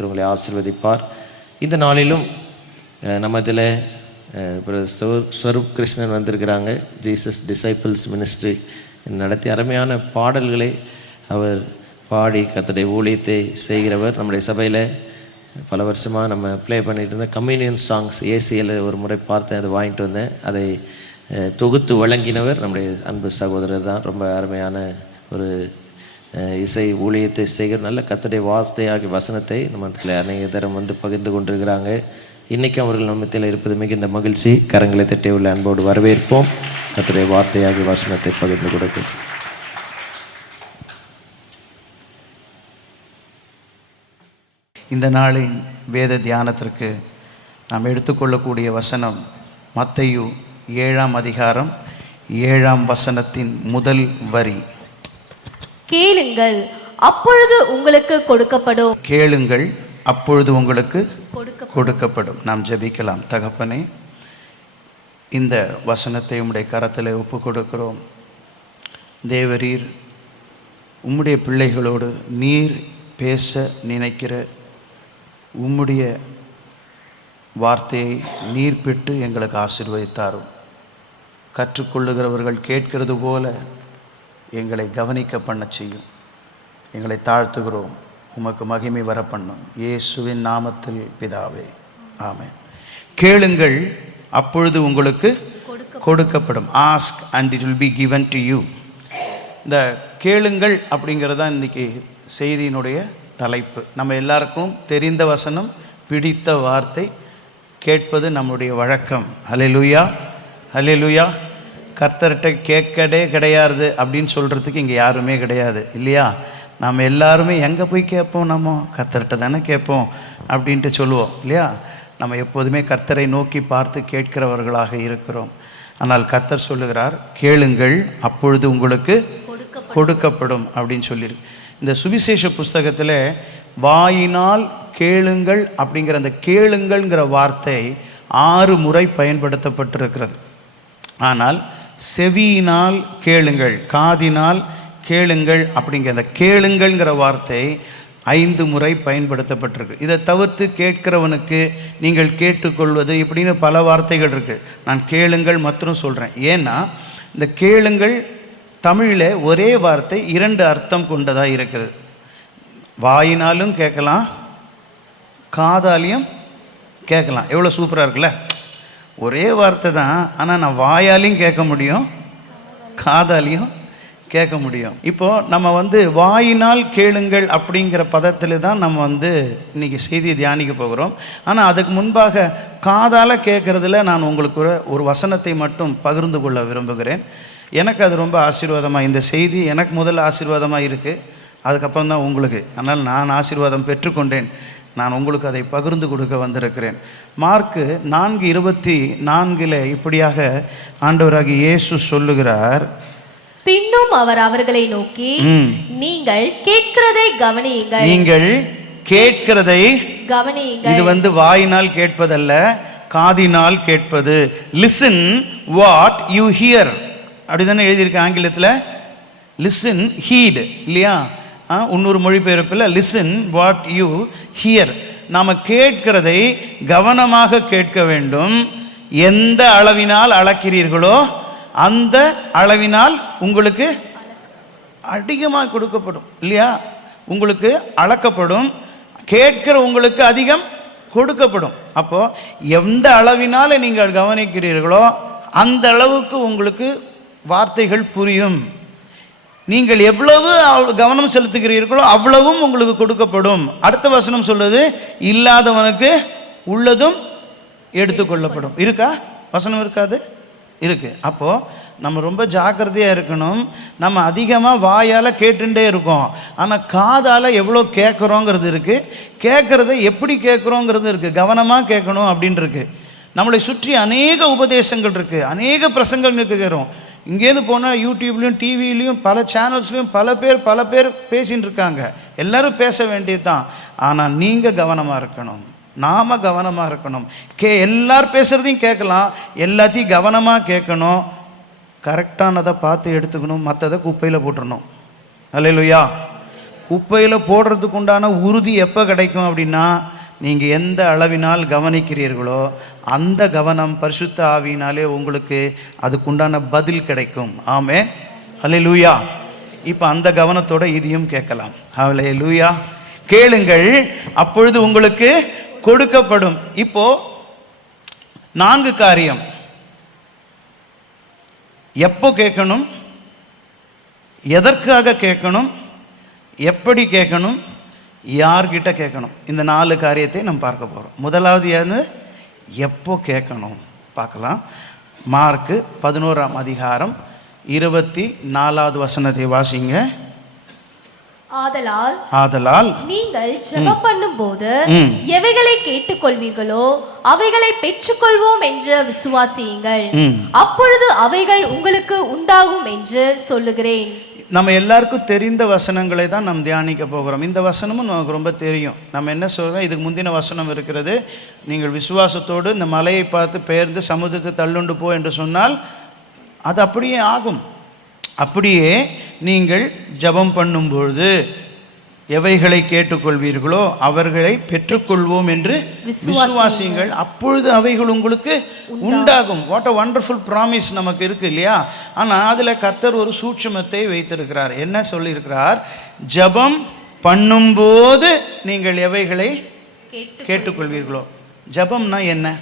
கர்த்தர் உங்களை ஆசீர்வதிப்பார். இந்த நாளிலும் நம்மதில் ஸ்வரூப் கிருஷ்ணன் வந்திருக்கிறாங்க. ஜீசஸ் டிசைபிள்ஸ் மினிஸ்ட்ரி நடத்தி அருமையான பாடல்களை அவர் பாடி கர்த்தருடைய ஊழியத்தை செய்கிறவர். நம்முடைய சபையில் பல வருஷமாக நம்ம ப்ளே பண்ணிகிட்டு இருந்த கம்யூனியன் சாங்ஸ் ஏசியில் ஒரு முறை பார்த்தேன், அதை வாங்கிட்டு வந்தேன். அதை தொகுத்து வழங்கினவர் நம்முடைய அன்பு சகோதரர் தான். ரொம்ப அருமையான ஒரு இசை ஊழியத்தை செய்கிற நல்ல கர்த்தருடைய வார்த்தையாகிய வசனத்தை நம்ம அநேக தரம் வந்து பகிர்ந்து கொண்டிருக்கிறாங்க. இன்றைக்கும் அவர்கள் நம்மத்தில் இருப்பது மிகுந்த மகிழ்ச்சி. கரங்களை தட்டி உள்ள அன்போடு வரவேற்போம். கர்த்தருடைய வார்த்தையாகிய வசனத்தை பகிர்ந்து கொடுக்கும். இந்த நாளின் வேத தியானத்திற்கு நாம் எடுத்துக்கொள்ளக்கூடிய வசனம் மத்தேயு 7ஆம் அதிகாரம் 7ஆம் வசனத்தின் முதல் வரி. கேளுங்கள் அப்பொழுது உங்களுக்கு கொடுக்கப்படும். கேளுங்கள் அப்பொழுது உங்களுக்கு கொடுக்கப்படும். நாம் ஜெபிக்கலாம். தகப்பனே, இந்த வசனத்தை உம்முடைய கரத்தில் ஒப்பு கொடுக்கிறோம். தேவரீர் உம்முடைய பிள்ளைகளோடு நீர் பேச நினைக்கிற உம்முடைய வார்த்தையை நீர் பெற்று எங்களுக்கு ஆசீர்வதித்தாரும். கற்றுக்கொள்ளுகிறவர்கள் கேட்கிறது போல எங்களை கவனிக்க பண்ண செய்யும். எங்களை தாழ்த்துகிறோம். உமக்கு மகிமை வர பண்ணும். இயேசுவின் நாமத்தில் பிதாவே, ஆமென். கேளுங்கள் அப்பொழுது உங்களுக்கு கொடுக்கப்படும். Ask and it will be given to you. இந்த கேளுங்கள் அப்படிங்கிறது தான் இன்றைக்கி செய்தியினுடைய தலைப்பு. நம்ம எல்லாருக்கும் தெரிந்த வசனம், பிடித்த வார்த்தை, கேட்பது நம்முடைய வழக்கம். ஹல்லேலூயா, ஹல்லேலூயா. கர்த்தர்கிட்ட கேட்கடே கிடையாது அப்படின்னு சொல்கிறதுக்கு இங்கே யாருமே கிடையாது, இல்லையா? நம்ம எல்லாருமே எங்கே போய் கேட்போம்? நம்ம கர்த்தர்கிட்ட தானே கேட்போம் அப்படின்ட்டு சொல்லுவோம், இல்லையா? நம்ம எப்போதுமே கர்த்தரை நோக்கி பார்த்து கேட்கிறவர்களாக இருக்கிறோம். ஆனால் கர்த்தர் சொல்லுகிறார், கேளுங்கள் அப்பொழுது உங்களுக்கு கொடுக்கப்படும் அப்படின்னு சொல்லியிருக்கு. இந்த சுவிசேஷ புஸ்தகத்தில் வாயினால் கேளுங்கள் அப்படிங்கிற அந்த கேளுங்கள்ங்கிற வார்த்தை 6 முறை பயன்படுத்தப்பட்டிருக்கிறது. ஆனால் செவியினால் கேளுங்கள், காதினால் கேளுங்கள் அப்படிங்கிற அந்த கேளுங்கள்ங்கிற வார்த்தை 5 முறை பயன்படுத்தப்பட்டிருக்கு. இதை தவிர்த்து கேட்கிறவனுக்கு நீங்கள் கேட்டுக்கொள்வது இப்படின்னு பல வார்த்தைகள் இருக்குது. நான் கேளுங்கள் மற்றும் சொல்கிறேன். ஏன்னா இந்த கேளுங்கள் தமிழில் ஒரே வார்த்தை 2 அர்த்தம் கொண்டதாக இருக்கிறது. வாயினாலும் கேட்கலாம், காதாலையும் கேட்கலாம். எவ்வளோ சூப்பராக இருக்குல்ல? ஒரே வார்த்தை தான், ஆனால் நான் வாயாலையும் கேட்க முடியும், காதாலையும் கேட்க முடியும். இப்போது நம்ம வாயினால் கேளுங்கள் அப்படிங்கிற பதத்தில் தான் நம்ம இன்றைக்கி செய்தியை தியானிக்க போகிறோம். ஆனால் அதுக்கு முன்பாக காதால் கேட்குறதுல நான் உங்களுக்கு ஒரு வசனத்தை மட்டும் பகிர்ந்து கொள்ள விரும்புகிறேன். எனக்கு அது ரொம்ப ஆசீர்வாதமாக, இந்த செய்தி எனக்கு முதல்ல ஆசீர்வாதமாக இருக்குது, அதுக்கப்புறம் தான் உங்களுக்கு. அதனால் நான் ஆசீர்வாதம் பெற்றுக்கொண்டேன். நான் உங்களுக்கு அதை பகிர்ந்து கொடுக்க வந்திருக்கிறேன். மார்க்கு 4:24 இப்படியாக ஆண்டவராகிய இயேசு சொல்லுகிறார், பின்னும் அவர் அவர்களை நோக்கி, நீங்கள் கேட்கிறதை கவனியுங்கள். நீங்கள் கேட்கிறதை கவனியுங்கள். இது வாயினால் கேட்பதல்ல, காதினால் கேட்பது. லிசன் வாட் யூ ஹியர் அப்படிதானே எழுதியிருக்கு ஆங்கிலத்தில். லிசன், ஹீட், இல்லையா? இன்னொரு மொழிபெயர்ப்பில் லிசன் வாட் யூ ஹியர். நாம் கேட்கிறதை கவனமாக கேட்க வேண்டும். எந்த அளவினால் அளக்கிறீர்களோ அந்த அளவினால் உங்களுக்கு அதிகமாக கொடுக்கப்படும், இல்லையா? உங்களுக்கு அளக்கப்படும், கேட்கிற உங்களுக்கு அதிகம் கொடுக்கப்படும். அப்போ எந்த அளவினால் நீங்கள் கவனிக்கிறீர்களோ அந்த அளவுக்கு உங்களுக்கு வார்த்தைகள் புரியும். நீங்கள் எவ்வளவு கவனம் செலுத்துகிறீர்களோ அவ்வளவும் உங்களுக்கு கொடுக்கப்படும். அடுத்த வசனம் சொல்லுது, இல்லாதவனுக்கு உள்ளதும் எடுத்துக்கொள்ளப்படும். இருக்கா? வசனம் இருக்காது? இருக்கு. அப்போது நம்ம ரொம்ப ஜாக்கிரதையாக இருக்கணும். நம்ம அதிகமாக வாயால் கேட்டுட்டே இருக்கோம், ஆனால் காதால் எவ்வளோ கேட்குறோங்கிறது இருக்குது, கேட்குறத எப்படி கேட்குறோங்கிறது இருக்குது, கவனமாக கேட்கணும் அப்படின்னு இருக்குது. நம்மளை சுற்றி அநேக உபதேசங்கள் இருக்குது, அநேக பிரசங்கங்கள் கேட்குறோம். இங்கேருந்து போனால் யூடியூப்லேயும் டிவிலையும் பல சேனல்ஸ்லையும் பல பேர் பேசின்னு இருக்காங்க. எல்லோரும் பேச வேண்டியது தான். ஆனால் நீங்கள் கவனமாக இருக்கணும், நாம் கவனமாக இருக்கணும். எல்லாரும் பேசுகிறதையும் கேட்கலாம், எல்லாத்தையும் கவனமாக கேட்கணும், கரெக்டானதை பார்த்து எடுத்துக்கணும், மற்றதை குப்பையில் போட்டுடணும். அல்லேலூயா. குப்பையில் போடுறதுக்கு உண்டான உறுதி எப்போ கிடைக்கும் அப்படின்னா, நீங்கள் எந்த அளவினால் கவனிக்கிறீர்களோ அந்த கவனம் பரிசுத்த ஆவியினாலே உங்களுக்கு அதுக்குண்டான பதில் கிடைக்கும். ஆமென், ஹல்லேலூயா. இப்போ அந்த கவனத்தோட இதையும் கேட்கலாம். ஹல்லேலூயா. கேளுங்கள், அப்பொழுது உங்களுக்கு கொடுக்கப்படும். இப்போ 4 காரியம். எப்போ கேட்கணும், எதற்காக கேட்கணும், எப்படி கேட்கணும், யார்கிட்ட கேட்கணும், இந்த 4 காரியத்தை நம்ம பார்க்க போகிறோம். முதலாவது எப்போ கேட்கணும் பார்க்கலாம். மார்க்கு 11ஆம் அதிகாரம் 24வது வசனத்தை வாசிங்க. ஆதலால் நீங்கள் ஜெபம் பண்ணும்போது எவைகளை கேட்டுக்கொள்வீர்களோ அவைகளை பெற்றுக்கொள்வோம் என்று விசுவாசியுங்கள், அப்பொழுது அவைகள் உங்களுக்கு உண்டாகும் என்று சொல்லுகிறேன். நம்ம எல்லாருக்கும் தெரிந்த வசனங்களை தான் நம்ம தியானிக்க போகிறோம். இந்த வசனமும் நமக்கு ரொம்ப தெரியும். நம்ம என்ன சொல்றோம், இதுக்கு முந்தின வசனம் இருக்கிறது, நீங்கள் விசுவாசத்தோடு இந்த மலையை பார்த்து பெயர்ந்து சமுத்திரத்தை தள்ளுண்டு போ என்று சொன்னால் அது அப்படியே ஆகும். அப்படியே நீங்கள் ஜெபம் பண்ணும்பொழுது எவைகளை கேட்டுக்கொள்வீர்களோ அவர்களை பெற்றுக்கொள்வோம் என்று விசுவாசியுங்கள், அப்பொழுது அவைகள் உங்களுக்கு உண்டாகும். வாட் அ வண்டர்ஃபுல் ப்ராமிஸ் நமக்கு இருக்கு இல்லையா? ஆனால் அதில் கர்த்தர் ஒரு சூட்சுமத்தை வைத்திருக்கிறார். என்ன சொல்லியிருக்கிறார்? ஜெபம் பண்ணும்போது நீங்கள் எவைகளை கேட்டுக்கொள்வீர்களோ. ஜெபம்னா என்ன?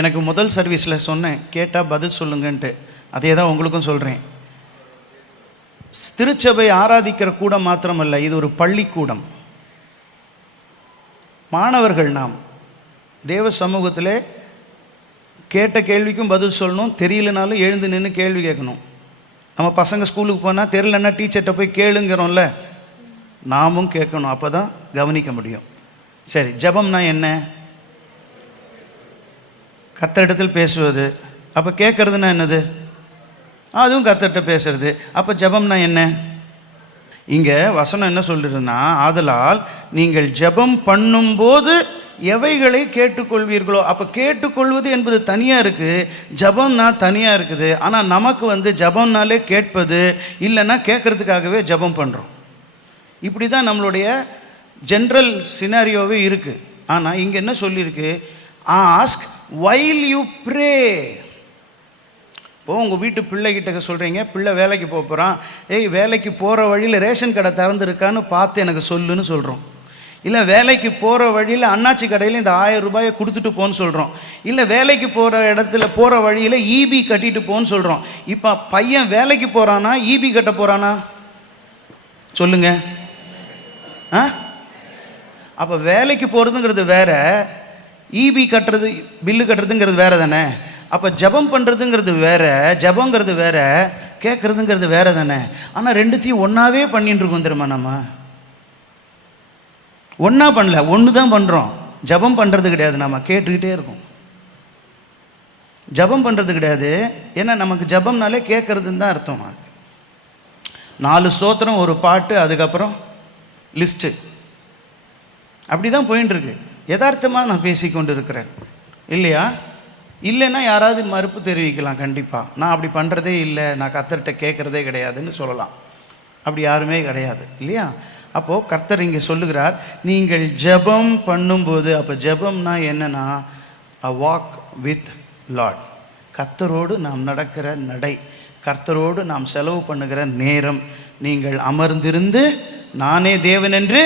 எனக்கு முதல் சர்வீஸில் சொன்னேன், கேட்டால் பதில் சொல்லுங்கன்ட்டு. அதே தான் உங்களுக்கும் சொல்கிறேன். திருச்சபை ஆராதிக்கிற கூடம் மாத்திரமல்ல, இது ஒரு பள்ளிக்கூடம். மாணவர்கள் நாம் தேவ சமூகத்தில் கேட்ட கேள்விக்கும் பதில் சொல்லணும், தெரியலனாலும் எழுந்து நின்று கேள்வி கேட்கணும். நம்ம பசங்க ஸ்கூலுக்கு போனால் தெரியலன்னா டீச்சர்கிட்ட போய் கேளுங்கிறோம்ல, நாமும் கேட்கணும், அப்போ தான் கவனிக்க முடியும். சரி, ஜெபம்னா என்ன? கர்த்தரிடத்தில் பேசுவது. அப்போ கேட்கறதுனா என்னது? அதுவும் கர்த்தர்கிட்ட பேசுறது. அப்போ ஜெபம்னா என்ன? இங்கே வசனம் என்ன சொல்றதுன்னா, ஆதலால் நீங்கள் ஜெபம் பண்ணும்போது எவைகளை கேட்டுக்கொள்வீர்களோ. அப்போ கேட்டுக்கொள்வது என்பது தனியாக இருக்குது, ஜெபம்னா தனியாக இருக்குது. ஆனால் நமக்கு ஜெபம்னாலே கேட்பது, இல்லைன்னா கேட்கறதுக்காகவே ஜெபம் பண்ணுறோம். இப்படி தான் நம்மளுடைய ஜென்ரல் சினாரியோவே இருக்குது. ஆனால் இங்கே என்ன சொல்லியிருக்கு? Ask while you pray. இப்போது உங்கள் வீட்டு பிள்ளைகிட்ட சொல்கிறீங்க, பிள்ளை வேலைக்கு போகிறான், ஏய் வேலைக்கு போகிற வழியில் ரேஷன் கடை திறந்துருக்கான்னு பார்த்து எனக்கு சொல்லுன்னு சொல்கிறோம். இல்லை வேலைக்கு போகிற வழியில் அண்ணாச்சி கடையில் இந்த 1000 ரூபாயை கொடுத்துட்டு போன்னு சொல்கிறோம். இல்லை வேலைக்கு போகிற வழியில் ஈபி கட்டிட்டு போன்னு சொல்கிறோம். இப்போ பையன் வேலைக்கு போகிறானா ஈபி கட்ட போகிறானா? சொல்லுங்க. அப்போ வேலைக்கு போகிறதுங்கிறது வேற, ஈபி கட்டுறது பில்லு கட்டுறதுங்கிறது வேற தானே. அப்போ ஜெபம் பண்ணுறதுங்கிறது வேற, ஜெபங்கிறது வேற, கேட்குறதுங்கிறது வேற தானே. ஆனால் ரெண்டுத்தையும் ஒன்றாவே பண்ணிட்டு இருக்கோம் தெரியுமா? நம்ம ஒன்றா பண்ணல, ஒன்று தான் பண்ணுறோம். ஜெபம் பண்ணுறது கிடையாது, நம்ம கேட்டுக்கிட்டே இருக்கோம். ஜெபம் பண்ணுறது கிடையாது. ஏன்னா நமக்கு ஜெபம்னாலே கேட்குறதுன்னு தான் அர்த்தம். 4 ஸ்தோத்திரம், ஒரு பாட்டு, அதுக்கப்புறம் லிஸ்ட்டு, அப்படி தான் போயின்னு இருக்கு. யதார்த்தமாக நான் பேசிக்கொண்டு இருக்கிறேன் இல்லையா? இல்லைன்னா யாராவது மறுப்பு தெரிவிக்கலாம். கண்டிப்பாக நான் அப்படி பண்ணுறதே இல்லை, நான் கர்த்தர்கிட்ட கேட்குறதே கிடையாதுன்னு சொல்லலாம். அப்படி யாருமே கிடையாது இல்லையா? அப்போது கர்த்தர் இங்கே சொல்லுகிறார், நீங்கள் ஜெபம் பண்ணும்போது. அப்போ ஜெபம்னா என்னன்னா, அ வாக் வித் லார்ட். கர்த்தரோடு நாம் நடக்கிற நடை, கர்த்தரோடு நாம் செலவு பண்ணுகிற நேரம். நீங்கள் அமர்ந்திருந்து நானே தேவன் என்று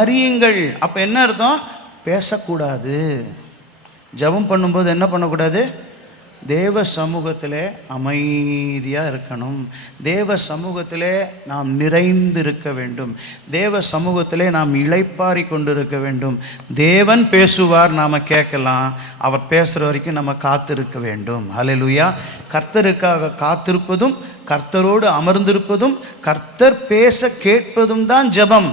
அறியுங்கள். அப்போ என்ன அர்த்தம்? பேசக்கூடாது. ஜெபம் பண்ணும்போது என்ன பண்ணக்கூடாது? தேவ சமூகத்திலே அமைதியாக இருக்கணும். தேவ வசனத்திலே நாம் நிறைந்திருக்க வேண்டும். தேவ சமூகத்திலே நாம் இளைப்பாரி கொண்டு இருக்க வேண்டும். தேவன் பேசுவார், நாம் கேட்கலாம். அவர் பேசுகிற வரைக்கும் நம்ம காத்திருக்க வேண்டும். ஹல்லேலூயா. கர்த்தருக்காக காத்திருப்பதும், கர்த்தரோடு அமர்ந்திருப்பதும், கர்த்தர் பேச கேட்பதும் தான் ஜெபம்.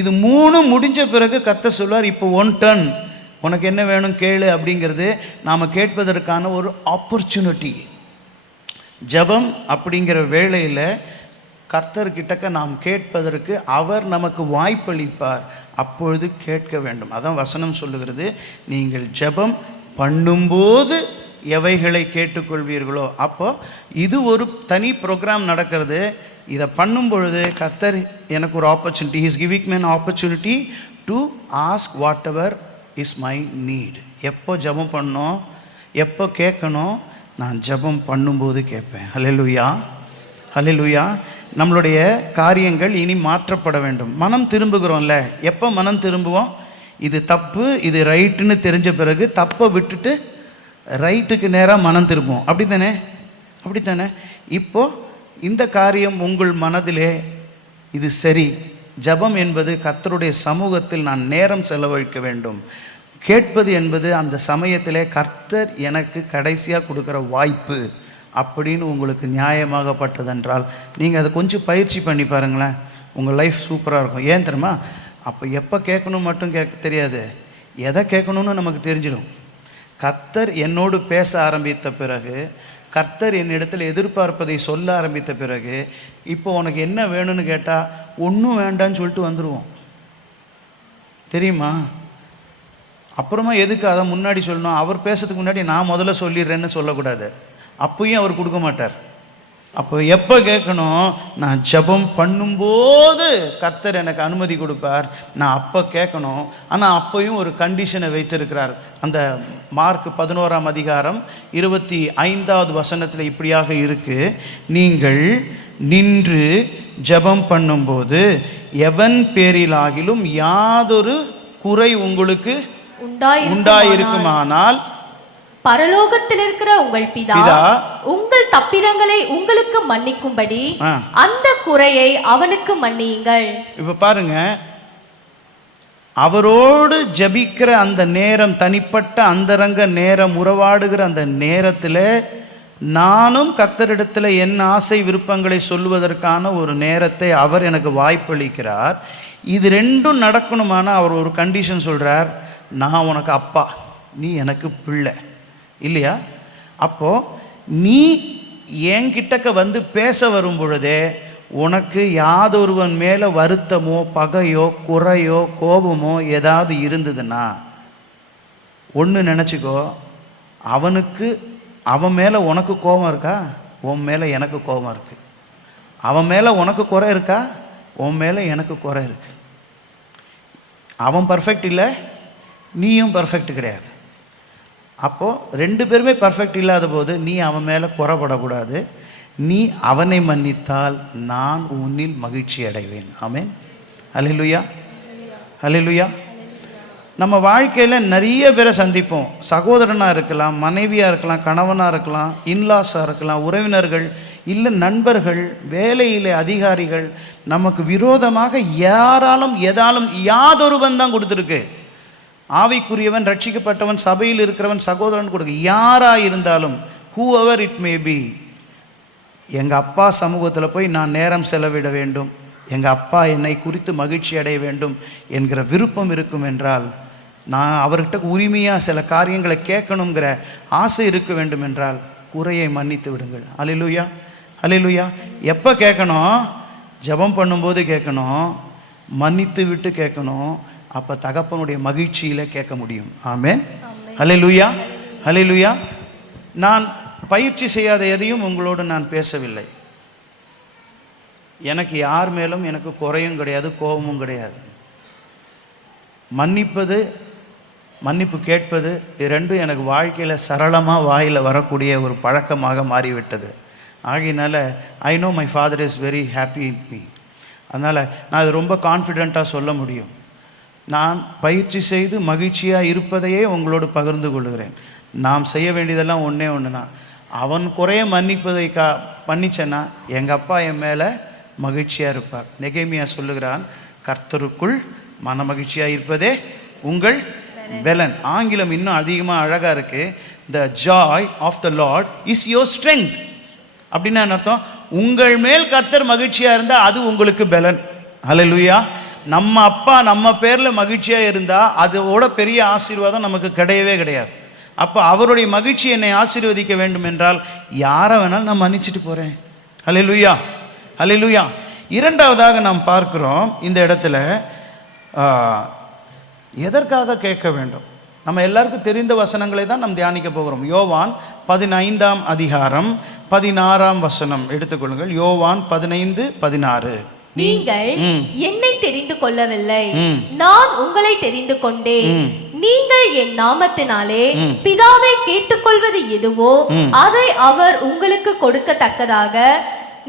இது 3 முடிஞ்ச பிறகு கர்த்தர் சொல்வார், இப்போ 1 டர்ன், உனக்கு என்ன வேணும் கேளு அப்படிங்கிறது நாம் கேட்பதற்கான ஒரு ஆப்பர்ச்சுனிட்டி. ஜெபம் அப்படிங்கிற வேளையில் கர்த்தர்கிட்டக்க நாம் கேட்பதற்கு அவர் நமக்கு வாய்ப்பளிப்பார். அப்பொழுது கேட்க வேண்டும். அதான் வசனம் சொல்லுகிறது, நீங்கள் ஜெபம் பண்ணும்போது எவைகளை கேட்டுக்கொள்வீர்களோ. அப்போ இது ஒரு தனி ப்ரோக்ராம் நடக்கிறது. இதை பண்ணும் பொழுது கர்த்தர் எனக்கு ஒரு opportunity, he is giving me an opportunity to ask whatever is my need. எப்போ ஜெபம் பண்ணணும், எப்போ கேட்கணும், நான் ஜெபம் பண்ணும்போது கேட்பேன். ஹல்லேலூயா, ஹல்லேலூயா. நம்மளுடைய காரியங்கள் இனி மாற்றப்பட வேண்டும். மனம் திரும்புகிறோம்ல, எப்போ மனம் திரும்புவோம்? இது தப்பு இது ரைட்டுன்னு தெரிஞ்ச பிறகு தப்பை விட்டுட்டு ரைட்டுக்கு நேராக மனம் திரும்புவோம். அப்படி தானே, அப்படி தானே? இப்போ இந்த காரியம் உங்கள் மனதிலே இது சரி, ஜெபம் என்பது கர்த்தருடைய சமூகத்தில் நான் நேரம் செலவழிக்க வேண்டும், கேட்பது என்பது அந்த சமயத்திலே கர்த்தர் எனக்கு கடைசியாக கொடுக்குற வாய்ப்பு அப்படின்னு உங்களுக்கு நியாயமாகப்பட்டதென்றால் நீங்கள் அதை கொஞ்சம் பயிற்சி பண்ணி பாருங்களேன், உங்கள் லைஃப் சூப்பராக இருக்கும். ஏன் தெரியுமா? அப்போ எப்போ கேட்கணும் மட்டும் கேட்க தெரியாது, எதை கேட்கணும்னு நமக்கு தெரிஞ்சிடும். கர்த்தர் என்னோடு பேச ஆரம்பித்த பிறகு, கர்த்தர் என்னிடத்தில் எதிர்பார்ப்பதை சொல்ல ஆரம்பித்த பிறகு, இப்போ உனக்கு என்ன வேணும்னு கேட்டால் ஒன்றும் வேண்டான்னு சொல்லிட்டு வந்துடுவோம். தெரியுமா? அப்புறமா எதுக்கு அதை முன்னாடி சொல்லணும்? அவர் பேசுறதுக்கு முன்னாடி நான் முதல்ல சொல்லிடுறேன்னு சொல்லக்கூடாது. அப்பயும் அவர் கொடுக்க மாட்டார். அப்போ எப்போ கேட்கணும்? நான் ஜெபம் பண்ணும்போது கர்த்தர் எனக்கு அனுமதி கொடுப்பார், நான் அப்போ கேட்கணும். ஆனால் அப்பையும் ஒரு கண்டிஷனை வைத்திருக்கிறார். அந்த மார்க் 11ஆம் அதிகாரம் 25வது வசனத்தில் இப்படியாக இருக்கு, நீங்கள் நின்று ஜெபம் பண்ணும்போது எவன் பேரிலாகிலும் யாதொரு குறை உங்களுக்கு உண்டாயிருக்குமானால் பரலோகத்தில் இருக்கிற உங்கள் பிதா உங்கள் தப்பிதங்களை உங்களுக்கு மன்னிக்கும்படி அந்த குறையை அவனுக்கு மன்னியுங்கள். இப்ப பாருங்க, அவரோடு ஜெபிக்கிற அந்த நேரம், தனிப்பட்ட அந்தரங்க நேரம், உறவாடுகிற அந்த நேரத்தில் நானும் கர்த்தரிடத்தில் என் ஆசை விருப்பங்களை சொல்லுவதற்கான ஒரு நேரத்தை அவர் எனக்கு வாய்ப்பளிக்கிறார். இது ரெண்டும் நடக்கணுமானா அவர் ஒரு கண்டிஷன் சொல்றார், நான் உனக்கு அப்பா, நீ எனக்கு பிள்ளை இல்லையா? அப்போ நீ என்கிட்டக்க வந்து பேச வரும் பொழுதே உனக்கு யாதொருவன் மேலே வருத்தமோ பகையோ குறையோ கோபமோ ஏதாவது இருந்ததுன்னா ஒன்று நினச்சிக்கோ, அவன் மேலே உனக்கு கோபம் இருக்கா? உன் மேலே எனக்கு கோபம் இருக்கு. அவன் மேலே உனக்கு குறை இருக்கா? உன் மேலே எனக்கு குறை இருக்கு. அவன் பர்ஃபெக்ட் இல்லை, நீயும் பர்ஃபெக்ட் கிடையாது. அப்போது ரெண்டு பேருமே பர்ஃபெக்ட் இல்லாத போது நீ அவன் மேலே குறைபடக்கூடாது. நீ அவனை மன்னித்தால் நான் உன்னில் மகிழ்ச்சி அடைவேன். ஆமென். ஹல்லேலூயா, ஹல்லேலூயா. நம்ம வாழ்க்கையில் நிறைய பேரை சந்திப்போம். சகோதரனாக இருக்கலாம், மனைவியாக இருக்கலாம், கணவனாக இருக்கலாம், இன்லாஸாக இருக்கலாம், உறவினர்கள், இல்லை நண்பர்கள், வேலையில் அதிகாரிகள். நமக்கு விரோதமாக யாராலும் எதாலும் யாதொருவன் தான் கொடுத்துருக்கு. ஆவிக்குரியவன், ரட்சிக்கப்பட்டவன், சபையில் இருக்கிறவன், சகோதரன் கொடுக்க யாராக இருந்தாலும், whoever it may be, எங்கள் அப்பா சமூகத்தில் போய் நான் நேரம் செலவிட வேண்டும், எங்கள் அப்பா என்னை குறித்து மகிழ்ச்சி அடைய வேண்டும் என்கிற விருப்பம் இருக்கும் என்றால், நான் அவர்கிட்ட உரிமையாக சில காரியங்களை கேட்கணுங்கிற ஆசை இருக்க வேண்டும் என்றால் குறையை மன்னித்து விடுங்கள். அல்லேலூயா, அல்லேலூயா. எப்போ கேட்கணும்? ஜெபம் பண்ணும்போது கேட்கணும், மன்னித்து விட்டு கேட்கணும். அப்போ தகப்பனுடைய மகிழ்ச்சியில் கேட்க முடியும். ஆமென். ஹல்லேலூயா, ஹல்லேலூயா. நான் பயிற்சி செய்யாத எதையும் உங்களோடு நான் பேசவில்லை. எனக்கு யார் மேலும் எனக்கு குறையும் கிடையாது, கோபமும் கிடையாது. மன்னிப்பது, மன்னிப்பு கேட்பது, இது ரெண்டும் எனக்கு வாழ்க்கையில் சரளமாக வாயில் வரக்கூடிய ஒரு பழக்கமாக மாறிவிட்டது. ஆகையினால I know my father is very happy in me. அதனால் நான் இது ரொம்ப கான்ஃபிடெண்ட்டாக சொல்ல முடியும். நான் பயிற்சி செய்து மகிழ்ச்சியாக இருப்பதையே உங்களோடு பகிர்ந்து கொள்கிறேன். நாம் செய்ய வேண்டியதெல்லாம் ஒன்றே ஒன்று தான். அவன் குறைய மன்னிப்பதை பண்ணிச்சேன்னா எங்கள் அப்பா என் மேலே மகிழ்ச்சியாக இருப்பார். நெகேமியா சொல்லுகிறான், கர்த்தருக்குள் மன மகிழ்ச்சியாக இருப்பதே உங்கள் பெலன். ஆங்கிலம் இன்னும் அதிகமாக அழகாக இருக்குது. The joy of the lord is your strength. அப்படின்னா அர்த்தம், உங்கள் மேல் கர்த்தர் மகிழ்ச்சியாக இருந்தால் அது உங்களுக்கு பெலன். ஹல்லேலூயா. நம்ம அப்பா நம்ம பேரில் மகிழ்ச்சியாக இருந்தால் அதோட பெரிய ஆசீர்வாதம் நமக்கு கிடையவே கிடையாது. அப்போ அவருடைய மகிழ்ச்சி என்னை ஆசீர்வதிக்க வேண்டும் என்றால் யாரை வேணாலும் நான் மன்னிச்சுட்டு போகிறேன். ஹல்லேலூயா, ஹல்லேலூயா. இரண்டாவதாக நாம் பார்க்கிறோம் இந்த இடத்துல எதற்காக கேட்க வேண்டும். நம்ம எல்லாருக்கும் தெரிந்த வசனங்களை தான் நாம் தியானிக்க போகிறோம். யோவான் 15ஆம் அதிகாரம் 16ஆம் வசனம் எடுத்துக்கொள்ளுங்கள். யோவான் 15:16. நீங்கள் என்னை தெரிந்து கொள்ளவில்லை, நான் உங்களை தெரிந்து கொண்டேன். நீங்கள் என் நாமத்தினாலே பிதாவை கேட்டுக்கொள்வது எதுவோ அதை அவர் உங்களுக்கு கொடுக்கத்தக்கதாக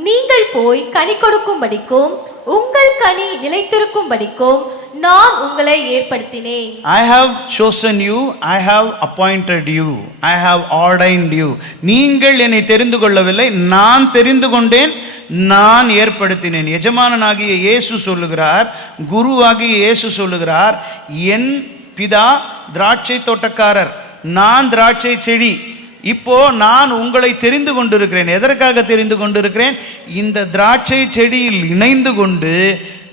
நீங்கள் போய் கனி கொடுக்கும்படிக்கும் உங்கள் கனி நிலைத்திருக்கும்படிக்கும் நான் உங்களை ஏற்படுத்தினேன். I have chosen you, I have appointed you, I have ordained you. நீங்கள் என்னை தெரிந்து கொள்ளவில்லை, நான் தெரிந்து கொண்டேன், நான் ஏற்படுத்தினேன். எஜமானனாகிய இயேசு சொல்லுகிறார், குருவாகிய இயேசு சொல்லுகிறார், என் பிதா திராட்சை தோட்டக்காரர், நான் திராட்சை செடி. இப்போ நான் உங்களை தெரிந்து கொண்டிருக்கிறேன். எதற்காக தெரிந்து கொண்டிருக்கிறேன்? இந்த திராட்சை செடியில் இணைந்து கொண்டு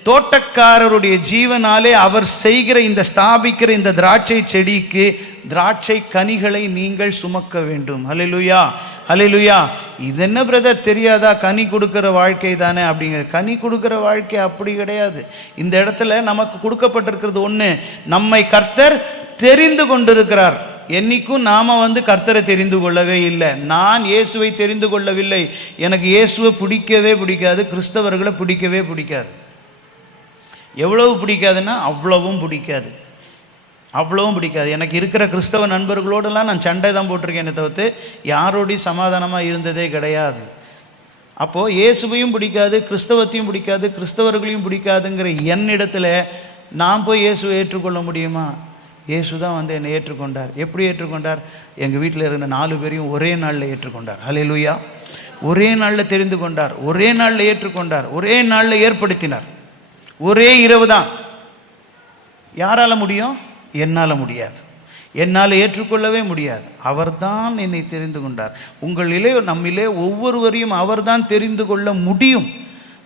தோட்டக்காரருடைய ஜீவனாலே அவர் செய்கிற இந்த ஸ்தாபிக்கிற இந்த திராட்சை செடிக்கு திராட்சை கனிகளை நீங்கள் சுமக்க வேண்டும். ஹல்லேலூயா, ஹல்லேலூயா. இது என்ன பிரதர் தெரியாதா? கனி கொடுக்கிற வாழ்க்கை தானே அப்படிங்கிற. கனி கொடுக்கிற வாழ்க்கை அப்படி கிடையாது. இந்த இடத்துல நமக்கு கொடுக்கப்பட்டிருக்கிறது ஒன்று, நம்மை கர்த்தர் தெரிந்து கொண்டிருக்கிறார். என்னைக்கும் நாம கர்த்தரை தெரிந்து கொள்ளவே இல்லை. நான் இயேசுவை தெரிந்து கொள்ளவில்லை. எனக்கு இயேசுவை பிடிக்கவே பிடிக்காது, கிறிஸ்தவர்களை பிடிக்கவே பிடிக்காது. எவ்வளவு பிடிக்காதுன்னா அவ்வளவும் பிடிக்காது, அவ்வளவும் பிடிக்காது. எனக்கு இருக்கிற கிறிஸ்தவ நண்பர்களோடெல்லாம் நான் சண்டை தான் போட்டிருக்கேன் தவிர்த்து யாரோடையும் சமாதானமாக இருந்ததே கிடையாது. அப்போது இயேசுவையும் பிடிக்காது, கிறிஸ்தவத்தையும் பிடிக்காது, கிறிஸ்தவர்களையும் பிடிக்காதுங்கிற என்னிடத்தில் நான் போய் இயேசுவை ஏற்றுக்கொள்ள முடியுமா? இயேசு தான் என்னை ஏற்றுக்கொண்டார். எப்படி ஏற்றுக்கொண்டார்? எங்கள் வீட்டில் இருந்த 4 பேரையும் ஒரே நாளில் ஏற்றுக்கொண்டார். ஹல்லேலூயா. ஒரே நாளில் தெரிந்து கொண்டார், ஒரே நாளில் ஏற்றுக்கொண்டார், ஒரே நாளில் ஏற்படுத்தினார். ஒரே இரவு தான். யாரால முடியும்? என்னால் முடியாது, என்னால் ஏற்றுக்கொள்ளவே முடியாது. அவர்தான் என்னை தெரிந்து கொண்டார். உங்களிலே நம்மிலே ஒவ்வொருவரையும் அவர்தான் தெரிந்து கொள்ள முடியும்.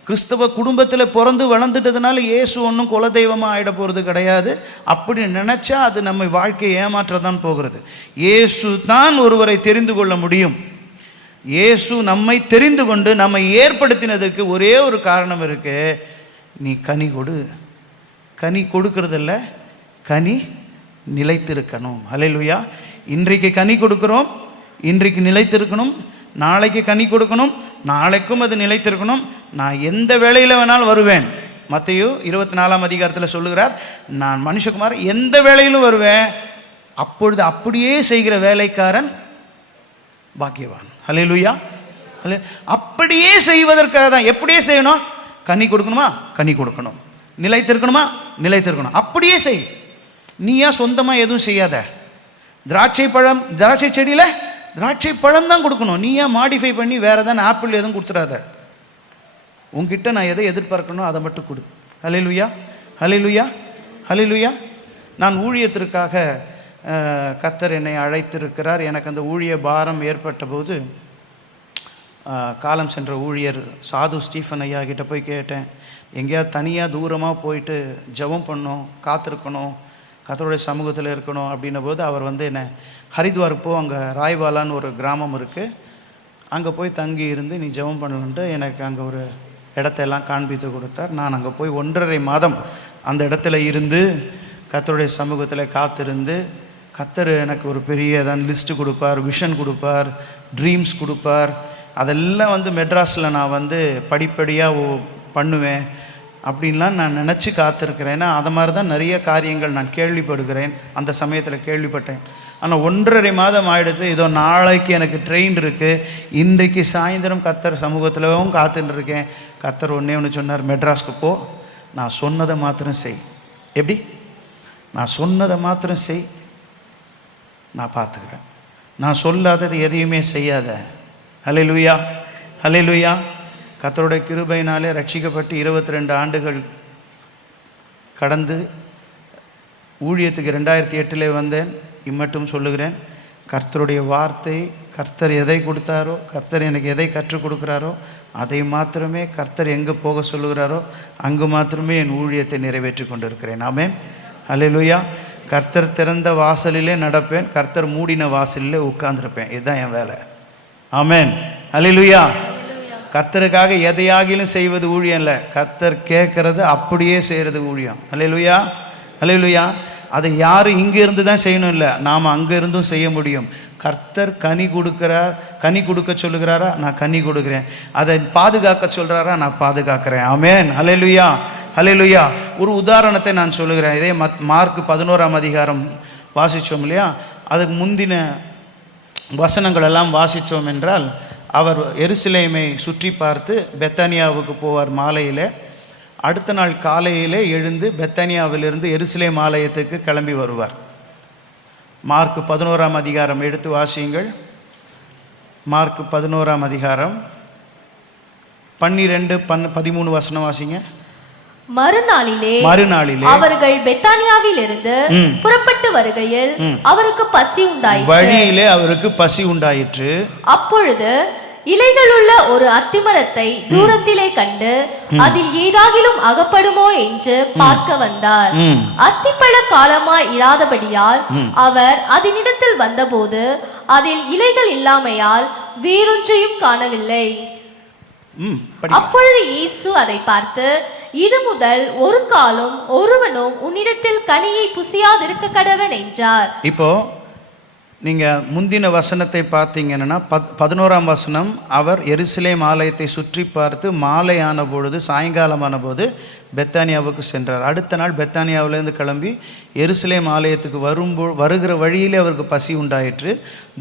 கிறிஸ்தவ குடும்பத்தில் பிறந்து வளர்ந்துட்டதுனால இயேசு ஒன்றும் குலதெய்வமாக ஆகிட போகிறது கிடையாது. அப்படி நினச்சா அது நம்ம வாழ்க்கையை ஏமாற்றதான் போகிறது. இயேசு தான் ஒருவரை தெரிந்து கொள்ள முடியும். இயேசு நம்மை தெரிந்து கொண்டு நம்மை ஏற்படுத்தினதுக்கு ஒரே ஒரு காரணம் இருக்கு. நீ கனி கொடு. கனி கொடுக்கறதில்ல, கனி நிலைத்திருக்கணும். ஹல்லேலூயா. இன்றைக்கு கனி கொடுக்கிறோம், இன்றைக்கு நிலைத்திருக்கணும். நாளைக்கு கனி கொடுக்கணும், நாளைக்கும் அது நிலைத்திருக்கணும். நான் எந்த வேளையில் வேணாலும் வருவேன். மத்தேயு 24ஆம் அதிகாரத்தில் சொல்லுகிறார், நான் மனுஷகுமார் எந்த வேளையிலும் வருவேன். அப்பொழுது அப்படியே செய்கிற வேலைக்காரன் பாக்கியவான். ஹல்லேலூயா. அப்படியே செய்வதற்காக தான். எப்படியே செய்யணும்? கனி கொடுக்கணுமா? கனி கொடுக்கணும். நிலைத்திருக்கணுமா? நிலைத்திருக்கணும். அப்படியே செய். நீயா சொந்தமாக எதுவும் செய்யாத. திராட்சை செடியில் திராட்சை பழம் தான் கொடுக்கணும். நீயா மாடிஃபை பண்ணி வேற ஏதாவது ஆப்பிள் எதுவும் கொடுத்துடாத. உங்ககிட்ட நான் எதை எதிர்பார்க்கணும் அதை மட்டும் கொடு. ஹல்லேலூயா, ஹல்லேலூயா, ஹல்லேலூயா. நான் ஊழியத்திற்காக கர்த்தர் என்னை அழைத்திருக்கிறார். எனக்கு அந்த ஊழிய பாரம் ஏற்பட்ட போது காலம் சென்ற ஊழியர் சாது ஸ்டீஃபன் ஐயா கிட்ட போய் கேட்டேன், எங்கேயாவது தனியாக தூரமாக போயிட்டு ஜெபம் பண்ணணும், காத்திருக்கணும், கர்த்தருடைய சமூகத்தில் இருக்கணும் அப்படின்ன போது அவர் என்னை ஹரித்வாருக்கு போ, அங்கே ராய்வாலான்னு ஒரு கிராமம் இருக்குது, அங்கே போய் தங்கி இருந்து நீ ஜெபம் பண்ணணுன்ட்டு எனக்கு அங்கே ஒரு இடத்தையெல்லாம் காண்பித்து கொடுத்தார். நான் அங்கே போய் 1.5 மாதம் அந்த இடத்துல இருந்து கர்த்தருடைய சமூகத்தில் காத்திருந்து, கர்த்தர் எனக்கு ஒரு பெரிய லிஸ்ட்டு கொடுப்பார், விஷன் கொடுப்பார், ட்ரீம்ஸ் கொடுப்பார். அதெல்லாம் மெட்ராஸில் நான் படிப்படியாக பண்ணுவேன் அப்படின்லாம் நான் நினச்சி காத்திருக்கிறேன். ஏன்னா அது மாதிரி தான் நிறைய காரியங்கள் நான் கேள்விப்படுகிறேன், அந்த சமயத்தில் கேள்விப்பட்டேன். ஆனால் 1.5 மாதம் ஆகிடுது. இதோ நாளைக்கு எனக்கு ட்ரெயின் இருக்குது, இன்றைக்கு சாயந்தரம் கர்த்தர் சமூகத்திலும் காத்துட்டு இருக்கேன். கர்த்தர் ஒன்று சொன்னார், மெட்ராஸ்க்கு போ, நான் சொன்னதை மாத்திரம் செய். எப்படி? நான் சொன்னதை மாத்திரம் செய், நான் பார்த்துக்கிறேன். நான் சொல்லாதது எதையுமே செய்யாத. ஹல்லேலூயா, ஹல்லேலூயா. கர்த்தருடைய கிருபையினாலே ரட்சிக்கப்பட்டு 22 ஆண்டுகள் கடந்து ஊழியத்துக்கு 2008 வந்தேன். இம்மட்டும் சொல்லுகிறேன், கர்த்தருடைய வார்த்தை, கர்த்தர் எதை கொடுத்தாரோ, கர்த்தர் எனக்கு எதை கற்றுக் கொடுக்குறாரோ அதை மாத்திரமே, கர்த்தர் எங்கே போக சொல்லுகிறாரோ அங்கு மாத்திரமே என் ஊழியத்தை நிறைவேற்றி கொண்டிருக்கிறேன். ஆமென், ஹல்லேலூயா. கர்த்தர் திறந்த வாசலிலே நடப்பேன், கர்த்தர் மூடின வாசலிலே உட்கார்ந்துருப்பேன். இதுதான் என் வேலை. ஆமென், ஹல்லேலூயா. கர்த்தருக்காக எதையாகிலும் செய்வது ஊழியம் இல்லை, கர்த்தர் கேட்கறது அப்படியே செய்கிறது ஊழியம். ஹல்லேலூயா, ஹல்லேலூயா. அதை யாரும் இங்கே இருந்து தான் செய்யணும் இல்லை, நாம் அங்கே இருந்தும் செய்ய முடியும். கர்த்தர் கனி கொடுக்கிறார், கனி கொடுக்க சொல்லுகிறாரா, நான் கனி கொடுக்குறேன். அதை பாதுகாக்க சொல்கிறாரா, நான் பாதுகாக்கிறேன். ஆமென், ஹல்லேலூயா, ஹல்லேலூயா. ஒரு உதாரணத்தை நான் சொல்லுகிறேன். இதே மார்க் 11ஆம் அதிகாரம் வாசித்தோம் இல்லையா, அதுக்கு முந்தின வசனங்கள் எல்லாம் வாசித்தோம் என்றால், அவர் எருசலேமை சுற்றி பார்த்து பெத்தானியாவுக்கு போவார் மாலையில். அடுத்த நாள் காலையிலே எழுந்து பெத்தானியாவிலிருந்து எருசலேம் ஆலயத்துக்கு கிளம்பி வருவார். மார்க் 11ஆம் அதிகாரம் எடுத்து வாசியுங்கள். மார்க் 11ஆம் அதிகாரம் 12, 13 வசனம் வாசிங்க. மறுநாளிலே அவர்கள் பெத்தானியாவில் இருந்து புறப்பட்டு வருகையில் அவருக்கு பசி உண்டாயிற்று. வழியிலே அவருக்கு பசி உண்டாயிற்று. அப்பொழுது இலைகளுள்ள ஒரு அத்திமரத்தை தூரத்திலே கண்டு அதில் ஏதாகிலும் அகப்படுமோ என்று பார்க்க வந்தார். அத்திப்பழ காலமாய் இராதபடியால் அவர் அதனிடத்தில் வந்தபோது அதில் இலைகள் இல்லாமையால் வேறொன்றையும் காணவில்லை. அப்பொழுது இயேசு அதை பார்த்து, இது முதல் ஒரு காலம் ஒருவனும் உன்னிடத்தில் கனியை புசியாதிருக்க கடவன் என்றார். இப்போ நீங்க முந்தின வசனத்தை பார்த்தீங்கன்னா 11ஆம் வசனம், அவர் எருசலேம் ஆலயத்தை சுற்றி பார்த்து மாலை ஆன பொழுது, சாயங்காலமான போது பெத்தானியாவுக்கு சென்றார். அடுத்த நாள் பெத்தானியாவிலேருந்து கிளம்பி எருசலேம் ஆலயத்துக்கு வருகிற வழியிலே அவருக்கு பசி உண்டாயிற்று.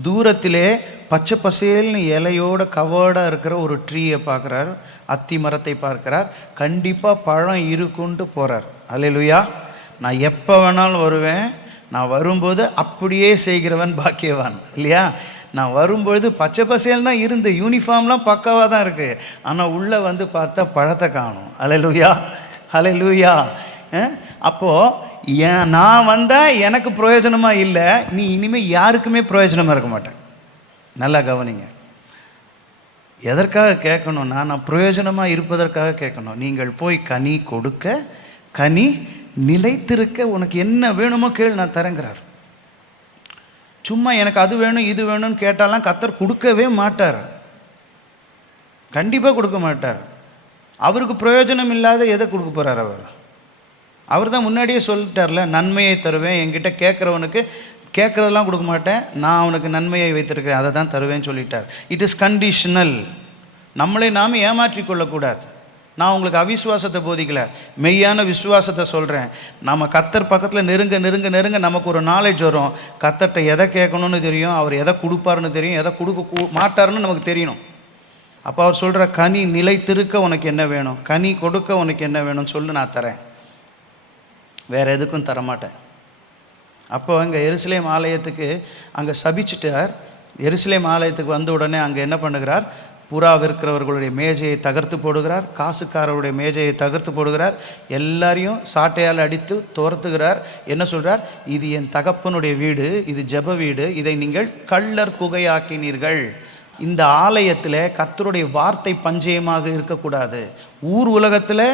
தூரத்திலே பச்சை பசேல்னு இலையோட கவர்டாக இருக்கிற ஒரு ட்ரீயை பார்க்குறார், அத்தி மரத்தை பார்க்கிறார். கண்டிப்பாக பழம் இருக்குன்ட்டு போகிறார். அல்லேலூயா. நான் எப்போ வேணாலும் வருவேன், நான் வரும்போது அப்படியே செய்கிறவன் பாக்கியவான் இல்லையா. நான் வரும்பொழுது பச்சை பசேல் தான் இருந்து, யூனிஃபார்ம்லாம் பக்காவாக தான் இருக்குது, ஆனால் உள்ளே வந்து பார்த்தா பழத்தை காணும். அல்லேலூயா, அல்லேலூயா. அப்போது நான் வந்தால் எனக்கு பிரயோஜனமாக இல்லை, நீ இனிமேல் யாருக்குமே பிரயோஜனமாக இருக்க மாட்டேன். நல்லா கவனிங்க. எதற்காக கேட்கணும்னா, நான் பிரயோஜனமாக இருப்பதற்காக கேட்கணும். நீங்கள் போய் கனி கொடுக்க, கனி நிலைத்திருக்க, உனக்கு என்ன வேணுமோ கேள், நான் தரேங்கிறார். சும்மா எனக்கு அது வேணும் இது வேணும்னு கேட்டாலாம் கர்த்தர் கொடுக்கவே மாட்டார், கண்டிப்பாக கொடுக்க மாட்டார். அவருக்கு பிரயோஜனம் இல்லாத எதை கொடுக்க போகிறார் அவர் தான் முன்னாடியே சொல்லிட்டார்ல, நன்மையை தருவேன், என்கிட்ட கேட்குறவனுக்கு கேட்குறதெல்லாம் கொடுக்க மாட்டேன், நான் அவனுக்கு நன்மையை வைத்திருக்கிறேன், அதை தான் தருவேன்னு சொல்லிட்டார். It is conditional. நம்மளை நாம் ஏமாற்றி கொள்ளக்கூடாது. நான் உங்களுக்கு அவிசுவாசத்தை போதிக்கலை, மெய்யான விசுவாசத்தை சொல்கிறேன். நம்ம கர்த்தர் பக்கத்தில் நெருங்க நெருங்க நெருங்க நமக்கு ஒரு நாலேஜ் வரும். கர்த்தர்கிட்ட எதை கேட்கணும்னு தெரியும், அவர் எதை கொடுப்பாருன்னு தெரியும், எதை கொடுக்க மாட்டாருன்னு நமக்கு தெரியணும். அப்போ அவர் சொல்கிற, கனி நிலைத்திருக்க உனக்கு என்ன வேணும், கனி கொடுக்க உனக்கு என்ன வேணும்னு சொல்லி நான் தரேன், வேறு எதுக்கும் தரமாட்டேன். அப்போ அங்கே எருசலேம் ஆலயத்துக்கு அங்கே சபிச்சிட்டார். எருசலேம் ஆலயத்துக்கு வந்த உடனே அங்கே என்ன பண்ணுகிறார், புறா விற்கிறவர்களுடைய மேஜையை தகர்த்து போடுகிறார், காசுக்காரருடைய மேஜையை தகர்த்து போடுகிறார், எல்லாரையும் சாட்டையால் அடித்து துரத்துகிறார். என்ன சொல்கிறார், இது என் தகப்பனுடைய வீடு, இது ஜெப வீடு, இதை நீங்கள் கள்ளர் குகையாக்கினீர்கள். இந்த ஆலயத்தில் கர்த்தருடைய வார்த்தை பஞ்சயமாக இருக்கக்கூடாது. ஊர் உலகத்தில்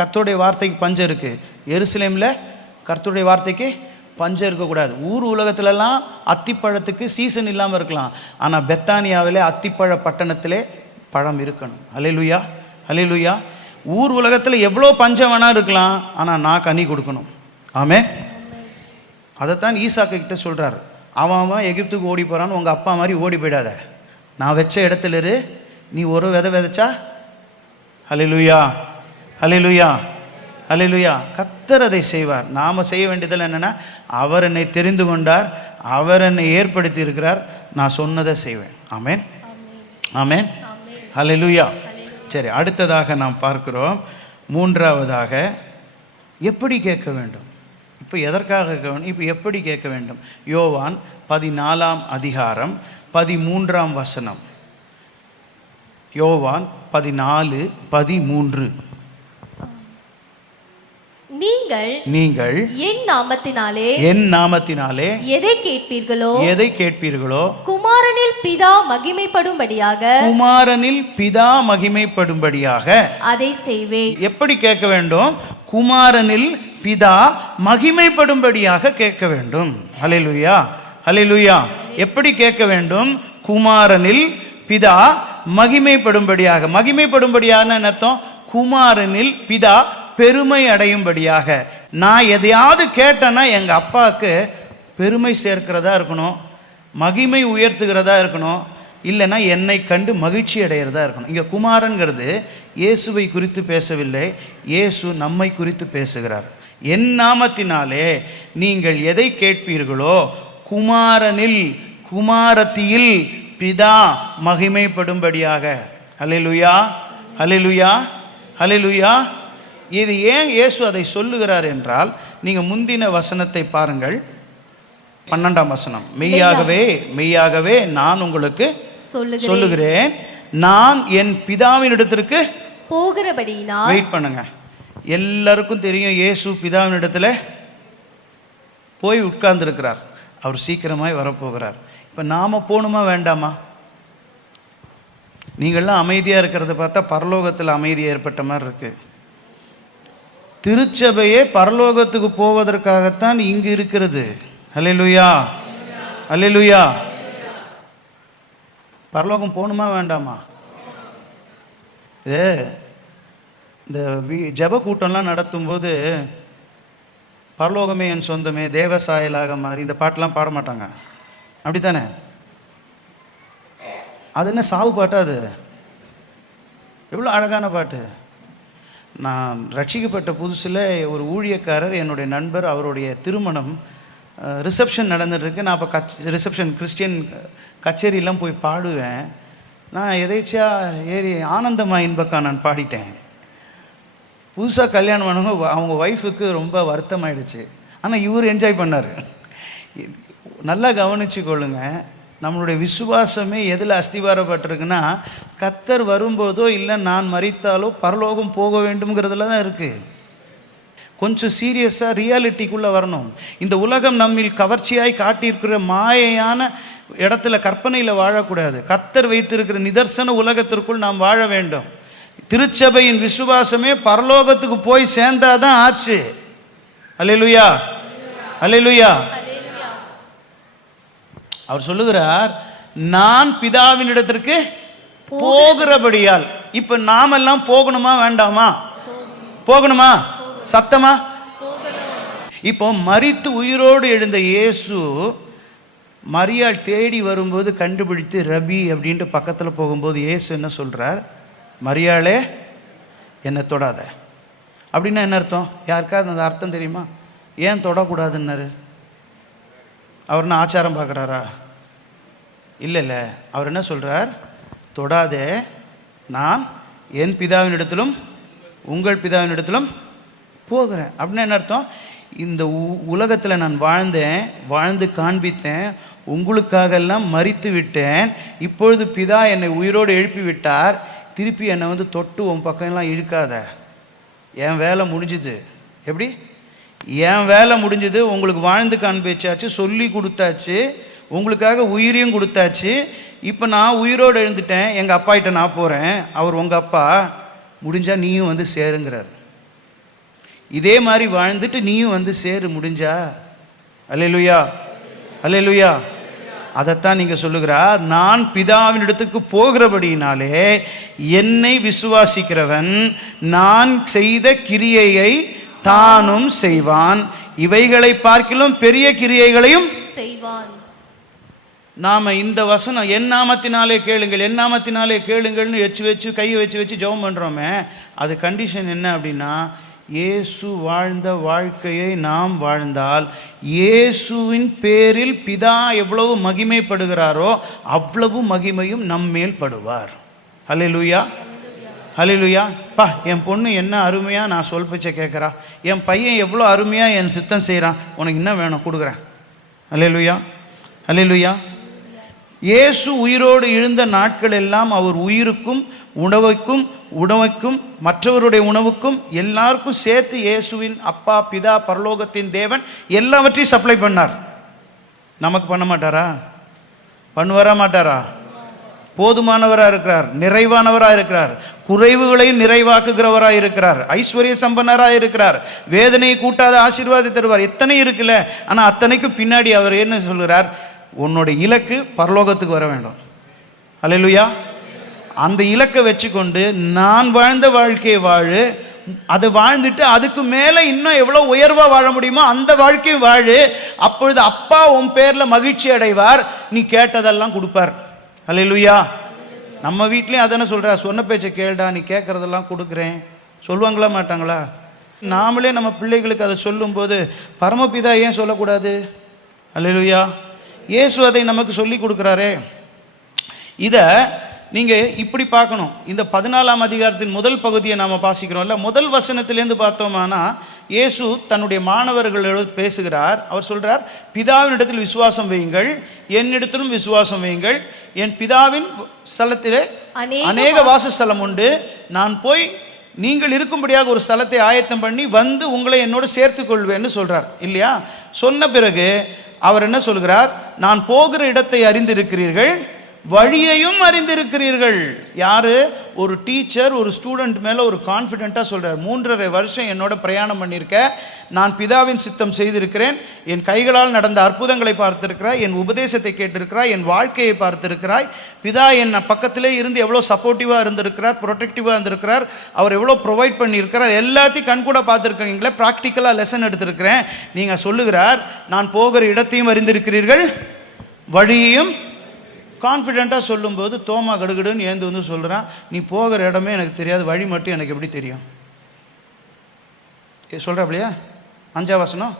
கர்த்தருடைய வார்த்தைக்கு பஞ்சம் இருக்குது, எருசலேமில் கர்த்தருடைய வார்த்தைக்கு பஞ்சம் இருக்கக்கூடாது. ஊர் உலகத்துலலாம் அத்திப்பழத்துக்கு சீசன் இல்லாமல் இருக்கலாம், ஆனால் பெத்தானியாவிலே அத்திப்பழ பட்டணத்திலே பழம் இருக்கணும். அல்லேலூயா, அல்லேலூயா. ஊர் உலகத்தில் எவ்வளோ பஞ்சம் வேணா இருக்கலாம், ஆனால் நான் கனி கொடுக்கணும். ஆமென். அதைத்தான் ஈசாக்கு கிட்ட சொல்கிறார், அவன் எகிப்துக்கு ஓடி போகிறான்னு உங்கள் அப்பா மாதிரி ஓடி போயிடாத, நான் வச்ச இடத்துல இரு, நீ ஒரு விதை விதைச்சா. அல்லேலூயா, அல்லேலூயா, அல்லேலூயா. கர்த்தர் அதை செய்வார். நாம் செய்ய வேண்டியதில் என்னென்னா, அவர் என்னை தெரிந்து கொண்டார், அவர் என்னை ஏற்படுத்தி இருக்கிறார், நான் சொன்னதை செய்வேன். ஆமென், ஆமென், அல்லேலூயா. சரி, அடுத்ததாக நாம் பார்க்கிறோம், மூன்றாவதாக எப்படி கேட்க வேண்டும். இப்போ எதற்காக கேட்க வேண்டும், இப்போ எப்படி கேட்க வேண்டும். யோவான் 14ஆம் அதிகாரம் 13ஆம் வசனம். யோவான் 14:13. நீங்கள் என் நாமத்தினாலே எதை கேட்பீர்களோ குமாரனில் பிதா மகிமைப்படும்படியாக அதை செய்வேன். எப்படி கேட்க வேண்டும், குமாரனில் பிதா மகிமைப்படும்படியாக கேட்க வேண்டும். அல்லேலூயா, அல்லேலூயா. எப்படி கேட்க வேண்டும், குமாரனில் பிதா மகிமைப்படும்படியாக. மகிமைப்படும்படியான அர்த்தம், குமாரனில் பிதா பெருமை அடையும்படியாக. நான் எதையாவது கேட்டேன்னா எங்கள் அப்பாவுக்கு பெருமை சேர்க்கிறதா இருக்கணும், மகிமை உயர்த்துகிறதா இருக்கணும், இல்லைன்னா என்னை கண்டு மகிழ்ச்சி அடைகிறதா இருக்கணும். இங்கே குமாரன்கிறது இயேசுவை குறித்து பேசவில்லை, இயேசு நம்மை குறித்து பேசுகிறார். என் நாமத்தினாலே நீங்கள் எதை கேட்பீர்களோ குமாரனில் குமாரத்தியில் பிதா மகிமைப்படும்படியாக. அல்லேலூயா, அல்லேலூயா, அல்லேலூயா. இது ஏன் இயேசு அதை சொல்லுகிறார் என்றால், நீங்கள் முந்தின வசனத்தை பாருங்கள், 12ஆம் வசனம். மெய்யாகவே மெய்யாகவே நான் உங்களுக்கு சொல்லுகிறேன், நான் என் பிதாவின் இடத்திற்கு போகிறபடியினால். வெயிட் பண்ணுங்க, எல்லாருக்கும் தெரியும் இயேசு பிதாவின் இடத்துல போய் உட்கார்ந்துருக்கிறார், அவர் சீக்கிரமாய் வரப்போகிறார். இப்போ நாம போகணுமா வேண்டாமா? நீங்கள்லாம் அமைதியாக இருக்கிறத பார்த்தா பரலோகத்தில் அமைதி ஏற்பட்ட மாதிரி இருக்கு. திருச்சபையே பரலோகத்துக்கு போவதற்காகத்தான் இங்கு இருக்கிறது. அல்லேலூயா, அல்லேலூயா. பரலோகம் போகணுமா வேண்டாமா? இது இந்த ஜெப கூட்டம்லாம் நடத்தும்போது பரலோகமே என் சொந்தமே தேவசாயலாக மாறி இந்த பாட்டெலாம் பாட மாட்டாங்க, அப்படித்தானே? அது என்ன சாவு பாட்டா? அது எவ்வளோ அழகான பாட்டு. நான் ரட்சிக்கப்பட்ட புதுசில் ஒரு ஊழியக்காரர், என்னுடைய நண்பர், அவருடைய திருமணம் ரிசப்ஷன் நடந்துட்டுருக்கு. நான் அப்போ ரிசப்ஷன் கிறிஸ்டியன் கச்சேரியெல்லாம் போய் பாடுவேன். நான் எதேச்சியாக ஏறி ஆனந்தமா இன்பக்கா நான் பாடிட்டேன். புதுசாக கல்யாணம் பண்ணவங்க அவங்க ஒய்ஃபுக்கு ரொம்ப வருத்தமாயிடுச்சு. ஆனால் இவர் என்ஜாய் பண்ணார். நல்லா கவனித்து கொள்ளுங்க, நம்மளுடைய விசுவாசமே எதில் அஸ்திவாரப்பட்டிருக்குன்னா, கர்த்தர் வரும்போதோ இல்லை நான் மரித்தாலோ பரலோகம் போக வேண்டும்ங்கிறதுல தான் இருக்குது. கொஞ்சம் சீரியஸாக ரியாலிட்டிக்குள்ளே வரணும். இந்த உலகம் நம்மில் கவர்ச்சியாய் காட்டியிருக்கிற மாயையான இடத்துல கற்பனையில் வாழக்கூடாது. கர்த்தர் வைத்திருக்கிற நிதர்சன உலகத்திற்குள் நாம் வாழ வேண்டும். திருச்சபையின் விசுவாசமே பரலோகத்துக்கு போய் சேர்ந்தாதான் ஆச்சு. அல்லேலூயா, அல்லேலூயா. அவர் சொல்லுகிறார், நான் பிதாவின் இடத்திற்கு போகிறபடியால். இப்ப நாமெல்லாம் போகணுமா வேண்டாமா? போகணுமா? சத்தமா? இப்போ மரித்து உயிரோடு எழுந்த இயேசு மரியாள் தேடி வரும்போது கண்டுபிடித்து ரபி அப்படின்ட்டு பக்கத்தில் போகும்போது இயேசு என்ன சொல்றார்? மரியாளே என்னை தொடாத. அப்படின்னா என்ன அர்த்தம்? யாருக்காவது அந்த அர்த்தம் தெரியுமா? ஏன் தொடக்கூடாதுன்னாரு? அவர் என்ன ஆச்சாரம் பார்க்குறாரா? இல்லை இல்லை, அவர் என்ன சொல்கிறார்? தொடாதே, நான் என் பிதாவின் இடத்திலும் உங்கள் பிதாவின் இடத்திலும் போகிறேன். அப்படின்னா என்ன அர்த்தம்? இந்த உலகத்தில் நான் வாழ்ந்தேன், வாழ்ந்து காண்பித்தேன், உங்களுக்காகெல்லாம் மரித்து விட்டேன். இப்பொழுது பிதா என்னை உயிரோடு எழுப்பி விட்டார். திருப்பி என்னை வந்து தொட்டு உன் பக்கம்லாம் இழுக்காத. என் வேலை முடிஞ்சுது. எப்படி? என் வேலை முடிஞ்சது. உங்களுக்கு வாழ்ந்து காண்பிச்சாச்சு, சொல்லி கொடுத்தாச்சு, உங்களுக்காக உயிரையும் கொடுத்தாச்சு. இப்போ நான் உயிரோடு எழுந்துட்டேன், எங்கள் அப்பா கிட்ட நான் போகிறேன். அவர் உங்கள் அப்பா, முடிஞ்சால் நீயும் வந்து சேருங்கிறார். இதே மாதிரி வாழ்ந்துட்டு நீயும் வந்து சேரு முடிஞ்சா. அல்லேலூயா, அல்லேலூயா. அதைத்தான் நீங்கள் சொல்லுகிறார், நான் பிதாவின் இடத்துக்கு போகிறபடியினாலே என்னை விசுவாசிக்கிறவன் நான் செய்த கிரியையை தானும் செய்வான், இவைகளை பார்க்கிலும் பெரிய கிரியைகளையும் செய்வான். நாம இந்த வசனம் என் நாமத்தினாலே கேளுங்கள், என் நாமத்தினாலே கேளுங்கள்னு வச்சு கையை வச்சு ஜெபம் பண்ணுறோமே, அது கண்டிஷன் என்ன அப்படின்னா, இயேசு வாழ்ந்த வாழ்க்கையை நாம் வாழ்ந்தால் இயேசுவின் பேரில் பிதா எவ்வளவு மகிமைப்படுகிறாரோ அவ்வளவு மகிமையும் நம்மேல் படுவார். அல்லேலூயா, அல்லேலூயா. பா, என் பொண்ணு என்ன அருமையாக நான் சொல் பேச்சை கேட்குறா, என் பையன் எவ்வளோ அருமையாக என் சித்தம் செய்கிறான், உனக்கு என்ன வேணும் கொடுக்குறேன். அல்லேலூயா, அல்லேலூயா. இயேசு உயிரோடு எழுந்த நாட்கள் எல்லாம் அவர் உயிருக்கும் உணவுக்கும் மற்றவருடைய உணவுக்கும் எல்லாருக்கும் சேர்த்து இயேசுவின் அப்பா பிதா பரலோகத்தின் தேவன் எல்லாவற்றையும் சப்ளை பண்ணார். நமக்கு பண்ண மாட்டாரா? பண்ணுவாரா மாட்டாரா? போதுமானவராக இருக்கிறார், நிறைவானவராக இருக்கிறார், குறைவுகளையும் நிறைவாக்குகிறவராக இருக்கிறார், ஐஸ்வர்ய சம்பன்னராக இருக்கிறார், வேதனையை கூட்டாத ஆசீர்வாதத்தை தருவார். எத்தனை இருக்குல்ல. ஆனால் அத்தனைக்கும் பின்னாடி அவர் என்ன சொல்கிறார்? உன்னோட இலக்கு பரலோகத்துக்கு வர வேண்டும். அல்லேலூயா. அந்த இலக்கை வச்சுக்கொண்டு நான் வாழ்ந்த வாழ்க்கையை வாழு, அதை வாழ்ந்துட்டு அதுக்கு மேலே இன்னும் எவ்வளோ உயர்வாக வாழ முடியுமோ அந்த வாழ்க்கையும் வாழு. அப்பொழுது அப்பா உன் பேரில் மகிழ்ச்சி அடைவார், நீ கேட்டதெல்லாம் கொடுப்பார். அல்லேலூயா. நம்ம வீட்லேயும் அதானே சொல்கிறா, சொன்ன பேச்சை கேளுடா, நீ கேட்குறதெல்லாம் கொடுக்குறேன் சொல்லுவாங்களா மாட்டாங்களா? நாமளே நம்ம பிள்ளைகளுக்கு அதை சொல்லும்போது பரமபிதா ஏன் சொல்லக்கூடாது? அல்லேலூயா. இயேசு அதை நமக்கு சொல்லி கொடுக்குறாரே. இதை நீங்கள் இப்படி பார்க்கணும். இந்த 14ஆம் அதிகாரத்தின் முதல் பகுதியை நாம் வாசிக்கிறோம்ல, முதல் வசனத்திலேருந்து பார்த்தோமானா இயேசு தன்னுடைய மாணவர்களோடு பேசுகிறார். அவர் சொல்கிறார், பிதாவினிடத்தில் விசுவாசம் வையுங்கள், என்னிடத்திலும் விசுவாசம் வையுங்கள். என் பிதாவின் ஸ்தலத்திலே அநேக வாசஸ்தலம் உண்டு. நான் போய் நீங்கள் இருக்கும்படியாக ஒரு ஸ்தலத்தை ஆயத்தம் பண்ணி வந்து உங்களை என்னோடு சேர்த்து கொள்வேன்னு சொல்கிறார் இல்லையா? சொன்ன பிறகு அவர் என்ன சொல்கிறார்? நான் போகிற இடத்தை அறிந்திருக்கிறீர்கள், வழியையும் அறிந்திருக்கிறீர்கள். யாரு? ஒரு டீச்சர் ஒரு ஸ்டூடெண்ட் மேலே ஒரு கான்ஃபிடென்ட்டாக சொல்கிறார். 3.5 வருஷம் என்னோட பிரயாணம் பண்ணியிருக்க, நான் பிதாவின் சித்தம் செய்திருக்கிறேன், என் கைகளால் நடந்த அற்புதங்களை பார்த்திருக்கிறாய், என் உபதேசத்தை கேட்டிருக்கிறாய், என் வாழ்க்கையை பார்த்திருக்கிறாய். பிதா என் பக்கத்திலே இருந்து எவ்வளோ சப்போர்ட்டிவாக இருந்திருக்கிறார், ப்ரொடெக்டிவாக இருந்திருக்கிறார், அவர் எவ்வளோ ப்ரொவைட் பண்ணியிருக்கிறார், எல்லாத்தையும் கண்கூட பார்த்துருக்கிறீங்களே, ப்ராக்டிக்கலாக லெசன் எடுத்திருக்கிறேன். நீங்கள் சொல்லுகிறார், நான் போகிற இடத்தையும் அறிந்திருக்கிறீர்கள், வழியையும். கான்ஃபிடெண்ட்டாக சொல்லும்போது தோமா கடுகடுன்னு ஏந்து வந்து சொல்கிறான், நீ போகிற இடமே எனக்கு தெரியாது, வழி மட்டும் எனக்கு எப்படி தெரியும்? சொல்கிறா அப்படியா? 5ஆம் வசனம்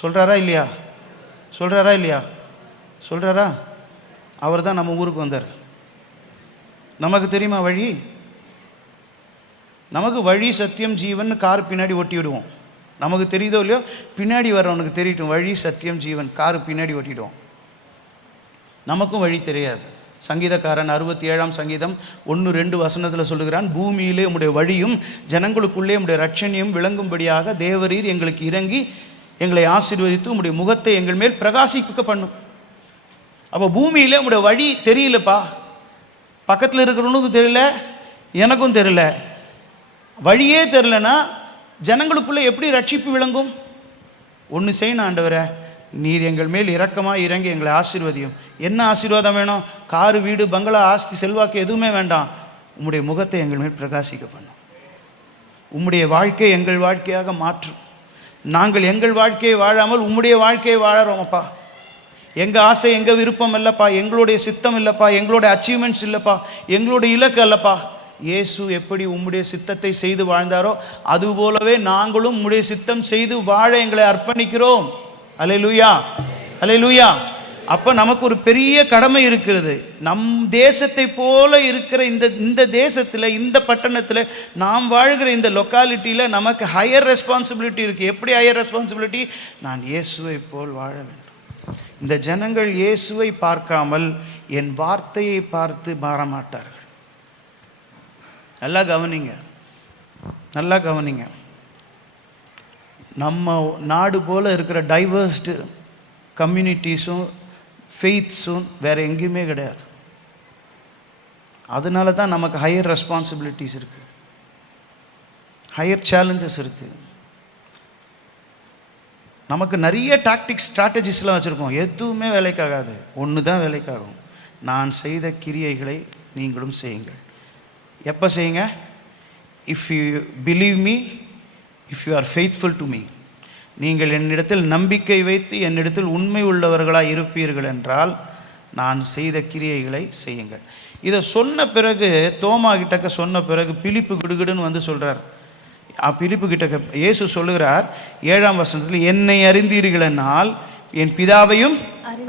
சொல்கிறாரா இல்லையா? சொல்கிறாரா இல்லையா? சொல்கிறாரா? அவர் தான் நம்ம ஊருக்கு வந்தார். நமக்கு தெரியுமா வழி? நமக்கு வழி சத்தியம் ஜீவன் கார் பின்னாடி ஒட்டி விடுவோம். நமக்கு தெரியுதோ இல்லையோ, பின்னாடி வர்றவனுக்கு தெரியட்டும், வழி சத்தியம் ஜீவன் காரு பின்னாடி ஒட்டிடுவோம். நமக்கும் வழி தெரியாது. சங்கீதக்காரன் 67ஆம் சங்கீதம் 1-2 வசனத்தில் சொல்லுகிறான், பூமியிலே உம்முடைய வழியும் ஜனங்களுக்குள்ளே உம்முடைய ரட்சணியும் விளங்கும்படியாக தேவரீர் எங்களுக்கு இறங்கி எங்களை ஆசீர்வதித்து உம்முடைய முகத்தை எங்கள் மேல் பிரகாசிக்க பண்ணும். அப்போ பூமியிலே உம்முடைய வழி தெரியலப்பா, பக்கத்தில் இருக்கிறவனுக்கும் தெரியல, எனக்கும் தெரியல. வழியே தெரியலனா ஜனங்களுக்குள்ளே எப்படி ரட்சிப்பு விளங்கும்? ஒன்று செய்யணும், ஆண்டவரே நீர் எங்கள் மேல் இரக்கமாக இறங்கி எங்களை ஆசீர்வதியும். என்ன ஆசீர்வாதம் வேணும்? காரு, வீடு, பங்களா, ஆஸ்தி, செல்வாக்கு எதுவுமே வேண்டாம். உம்முடைய முகத்தை எங்கள் மேல் பிரகாசிக்க பண்ணும். உம்முடைய வாழ்க்கை எங்கள் வாழ்க்கையாக மாற்றும். நாங்கள் எங்கள் வாழ்க்கையை வாழாமல் உம்முடைய வாழ்க்கையை வாழறோமப்பா. எங்கள் ஆசை எங்கள் விருப்பம் இல்லைப்பா, எங்களுடைய சித்தம் இல்லைப்பா, எங்களுடைய அச்சீவ்மெண்ட்ஸ் இல்லைப்பா, எங்களுடைய இலக்கு அல்லப்பா. இயேசு எப்படி உம்முடைய சித்தத்தை செய்து வாழ்ந்தாரோ அதுபோலவே நாங்களும் உம்முடைய சித்தம் செய்து வாழ எங்களை அர்ப்பணிக்கிறோம். அல்லேலூயா, அல்லேலூயா. அப்போ நமக்கு ஒரு பெரிய கடமை இருக்கிறது. நம் தேசத்தை போல இருக்கிற இந்த தேசத்தில், இந்த பட்டணத்தில், நாம் வாழ்கிற இந்த லொக்காலிட்டியில் நமக்கு ஹையர் ரெஸ்பான்சிபிலிட்டி இருக்குது. எப்படி ஹையர் ரெஸ்பான்சிபிலிட்டி? நான் இயேசுவை போல் வாழ வேண்டும். இந்த ஜனங்கள் இயேசுவை பார்க்காமல் என் வார்த்தையை பார்த்து மாறமாட்டார்கள். நல்லா கவனிங்க, நல்லா கவனிங்க. நம்ம நாடு போல் இருக்கிற டைவர்ஸ்டு கம்யூனிட்டிஸும் ஃபெய்த்ஸும் வேறு எங்கேயுமே கிடையாது. அதனால தான் நமக்கு ஹையர் ரெஸ்பான்சிபிலிட்டிஸ் இருக்குது, ஹையர் சேலஞ்சஸ் இருக்குது. நமக்கு நிறைய டாக்டிக்ஸ், ஸ்ட்ராட்டஜிஸ்லாம் வச்சுருக்கோம், எதுவுமே வேலைக்காகாது. ஒன்று தான் வேலைக்காகும், நான் செய்த கிரியைகளை நீங்களும் செய்யுங்கள். எப்போ செய்யுங்க? If you believe me, if you are faithful to me. நீங்கள் என்னிடத்தில் நம்பிக்கை வைத்து என்னிடத்தில் உண்மை உள்ளவர்களாக இருப்பீர்கள் என்றால் நான் செய்த கிரியைகளை செய்யுங்கள். இதை சொன்ன பிறகு, தோமா கிட்டக்க சொன்ன பிறகு பிலிப்பு கிடுகிடுன்னு வந்து சொல்கிறார். பிலிப்பு கிட்டக்க இயேசு சொல்லுகிறார் 7ஆம் வசனத்தில், என்னை அறிந்தீர்களென்னால் என் பிதாவையும்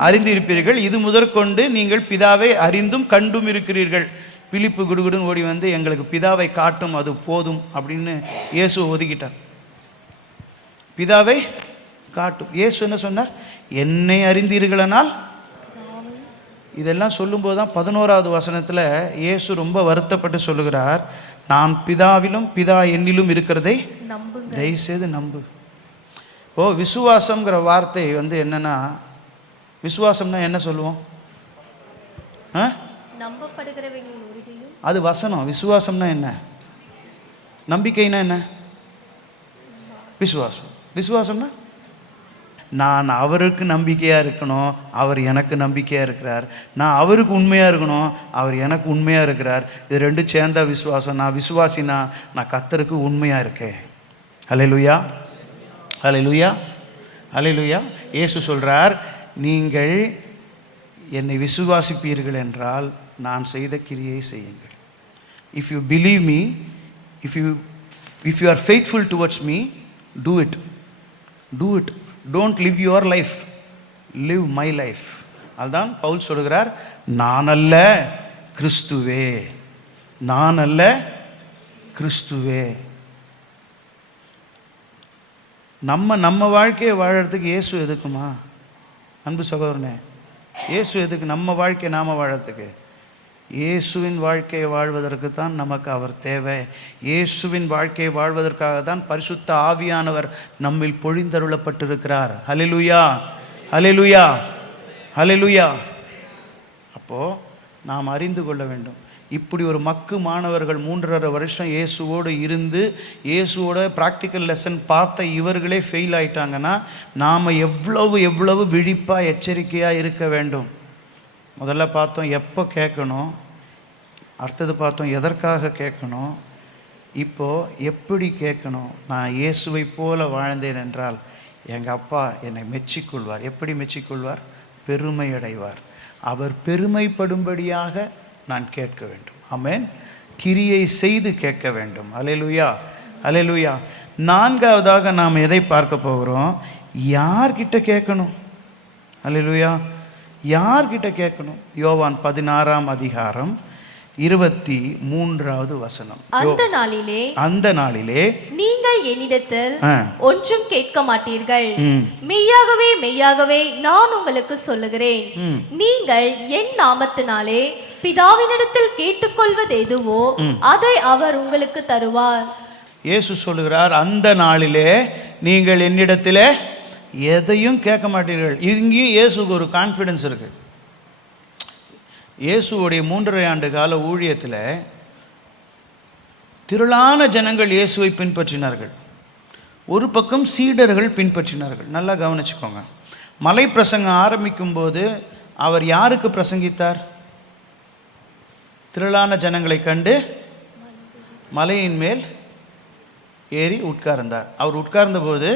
அறிந்திருப்பீர்கள், இது முதற்கொண்டு நீங்கள் பிதாவை அறிந்தும் கண்டும் இருக்கிறீர்கள். பிலிப்பு குடுகுடுன்னு ஓடி வந்து எங்களுக்கு பிதாவை காட்டும், அது போதும் அப்படின்னு இயேசு ஒதுக்கிட்டார். பிதாவை காட்டும். இயேசு என்ன சொன்னார்? என்னை அறிந்தீர்களானால். இதெல்லாம் சொல்லும்போது தான் 11ஆவது வசனத்தில் இயேசு ரொம்ப வருத்தப்பட்டு சொல்லுகிறார், நான் பிதாவிலும் பிதா என்னிலும் இருக்கிறதை தயவுசெய்து நம்பு. ஓ, விசுவாசம்ங்கிற வார்த்தை வந்து என்னன்னா, விசுவாசம்னா என்ன சொல்லுவோம்? அது வசனம். விசுவாசம்னா என்ன? நம்பிக்கைனா என்ன? விசுவாசம். விசுவாசம்னா நான் அவருக்கு நம்பிக்கையாக இருக்கணும், அவர் எனக்கு நம்பிக்கையாக இருக்கிறார். நான் அவருக்கு உண்மையாக இருக்கணும், அவர் எனக்கு உண்மையாக இருக்கிறார். இது ரெண்டும் சேர்ந்த விசுவாசம். நான் விசுவாசினா நான் கர்த்தருக்கு உண்மையாக இருக்கேன். ஹல்லேலூயா, ஹல்லேலூயா, ஹல்லேலூயா. இயேசு சொல்கிறார், நீங்கள் என்னை விசுவாசிப்பீர்கள் என்றால் நான் செய்த கிரியை செய்யுங்கள். If you believe me, if you are faithful towards me, do it. Do it. Don't live your life, live my life. அதுதான் பவுல் சொல்கிறார், நான் அல்ல கிறிஸ்துவே, நான் அல்ல கிறிஸ்துவே. நம்ம வாழ்க்கையை வாழறதுக்கு இயேசு எதுக்குமா? அன்பு சகோதரனே, இயேசு எதுக்கு? நம்ம வாழ்க்கையை நாம் வாழறதுக்கு. இயேசுவின் வாழ்க்கையை வாழ்வதற்கு தான் நமக்கு அவர் தேவை. இயேசுவின் வாழ்க்கையை வாழ்வதற்காக தான் பரிசுத்த ஆவியானவர் நம்மில் பொழிந்தருளப்பட்டிருக்கிறார். ஹல்லேலூயா, ஹல்லேலூயா, ஹல்லேலூயா. அப்போது நாம் அறிந்து கொள்ள வேண்டும், இப்படி ஒரு மக்கு மாணவர்கள் 3.5 வருஷம் இயேசுவோடு இருந்து இயேசுவோட ப்ராக்டிக்கல் லெசன் பார்த்த இவர்களே ஃபெயில் ஆயிட்டாங்கன்னா நாம் எவ்வளவு விழிப்பாக எச்சரிக்கையாக இருக்க வேண்டும். முதல்ல பார்த்தோம் எப்போ கேட்கணும், அடுத்தது பார்த்தோம் எதற்காக கேட்கணும், இப்போது எப்படி கேட்கணும். நான் இயேசுவை போல வாழ்ந்தேன் என்றால் எங்கள் அப்பா என்னை மெச்சிக்கொள்வார். எப்படி மெச்சிக்கொள்வார்? பெருமை அடைவார். அவர் பெருமைப்படும்படியாக நான் கேட்க வேண்டும். ஆமென். கிரியை செய்து கேட்க வேண்டும். அல்லேலூயா, அல்லேலூயா. 4வதாக நாம் எதை பார்க்க போகிறோம்? யார்கிட்ட கேட்கணும்? அல்லேலூயா, யார்கிட்ட கேட்கணும்? யோவான் 16ஆம் அதிகாரம் 23வது வசனம். அந்த நாளிலே நீங்கள் என்னிடத்தில் ஒன்றும் கேட்க மாட்டீர்கள், மெய்யாகவே மெய்யாகவே நான் உங்களுக்கு சொல்லுகிறேன், நீங்கள் என் நாமத்தினாலே பிதாவினிடத்தில் கேட்டுக்கொள்வது எதுவோ அதை அவர் உங்களுக்கு தருவார். இயேசு சொல்லுகிறார், அந்த நாளிலே நீங்கள் என்னிடத்திலே எதையும் கேட்க மாட்டீர்கள். இங்கேயும் இயேசுக்கு ஒரு கான்ஃபிடன்ஸ் இருக்கு. இயேசுவோடைய 3.5 ஆண்டு கால ஊழியத்தில் திரளான ஜனங்கள் இயேசுவை பின்பற்றினார்கள். ஒரு பக்கம் சீடர்கள் பின்பற்றினார்கள். நல்லா கவனிச்சுக்கோங்க. மலை பிரசங்கம் ஆரம்பிக்கும் போது அவர் யாருக்கு பிரசங்கித்தார்? திரளான ஜனங்களை கண்டு மலையின் மேல் ஏறி உட்கார்ந்தார். அவர் உட்கார்ந்த போது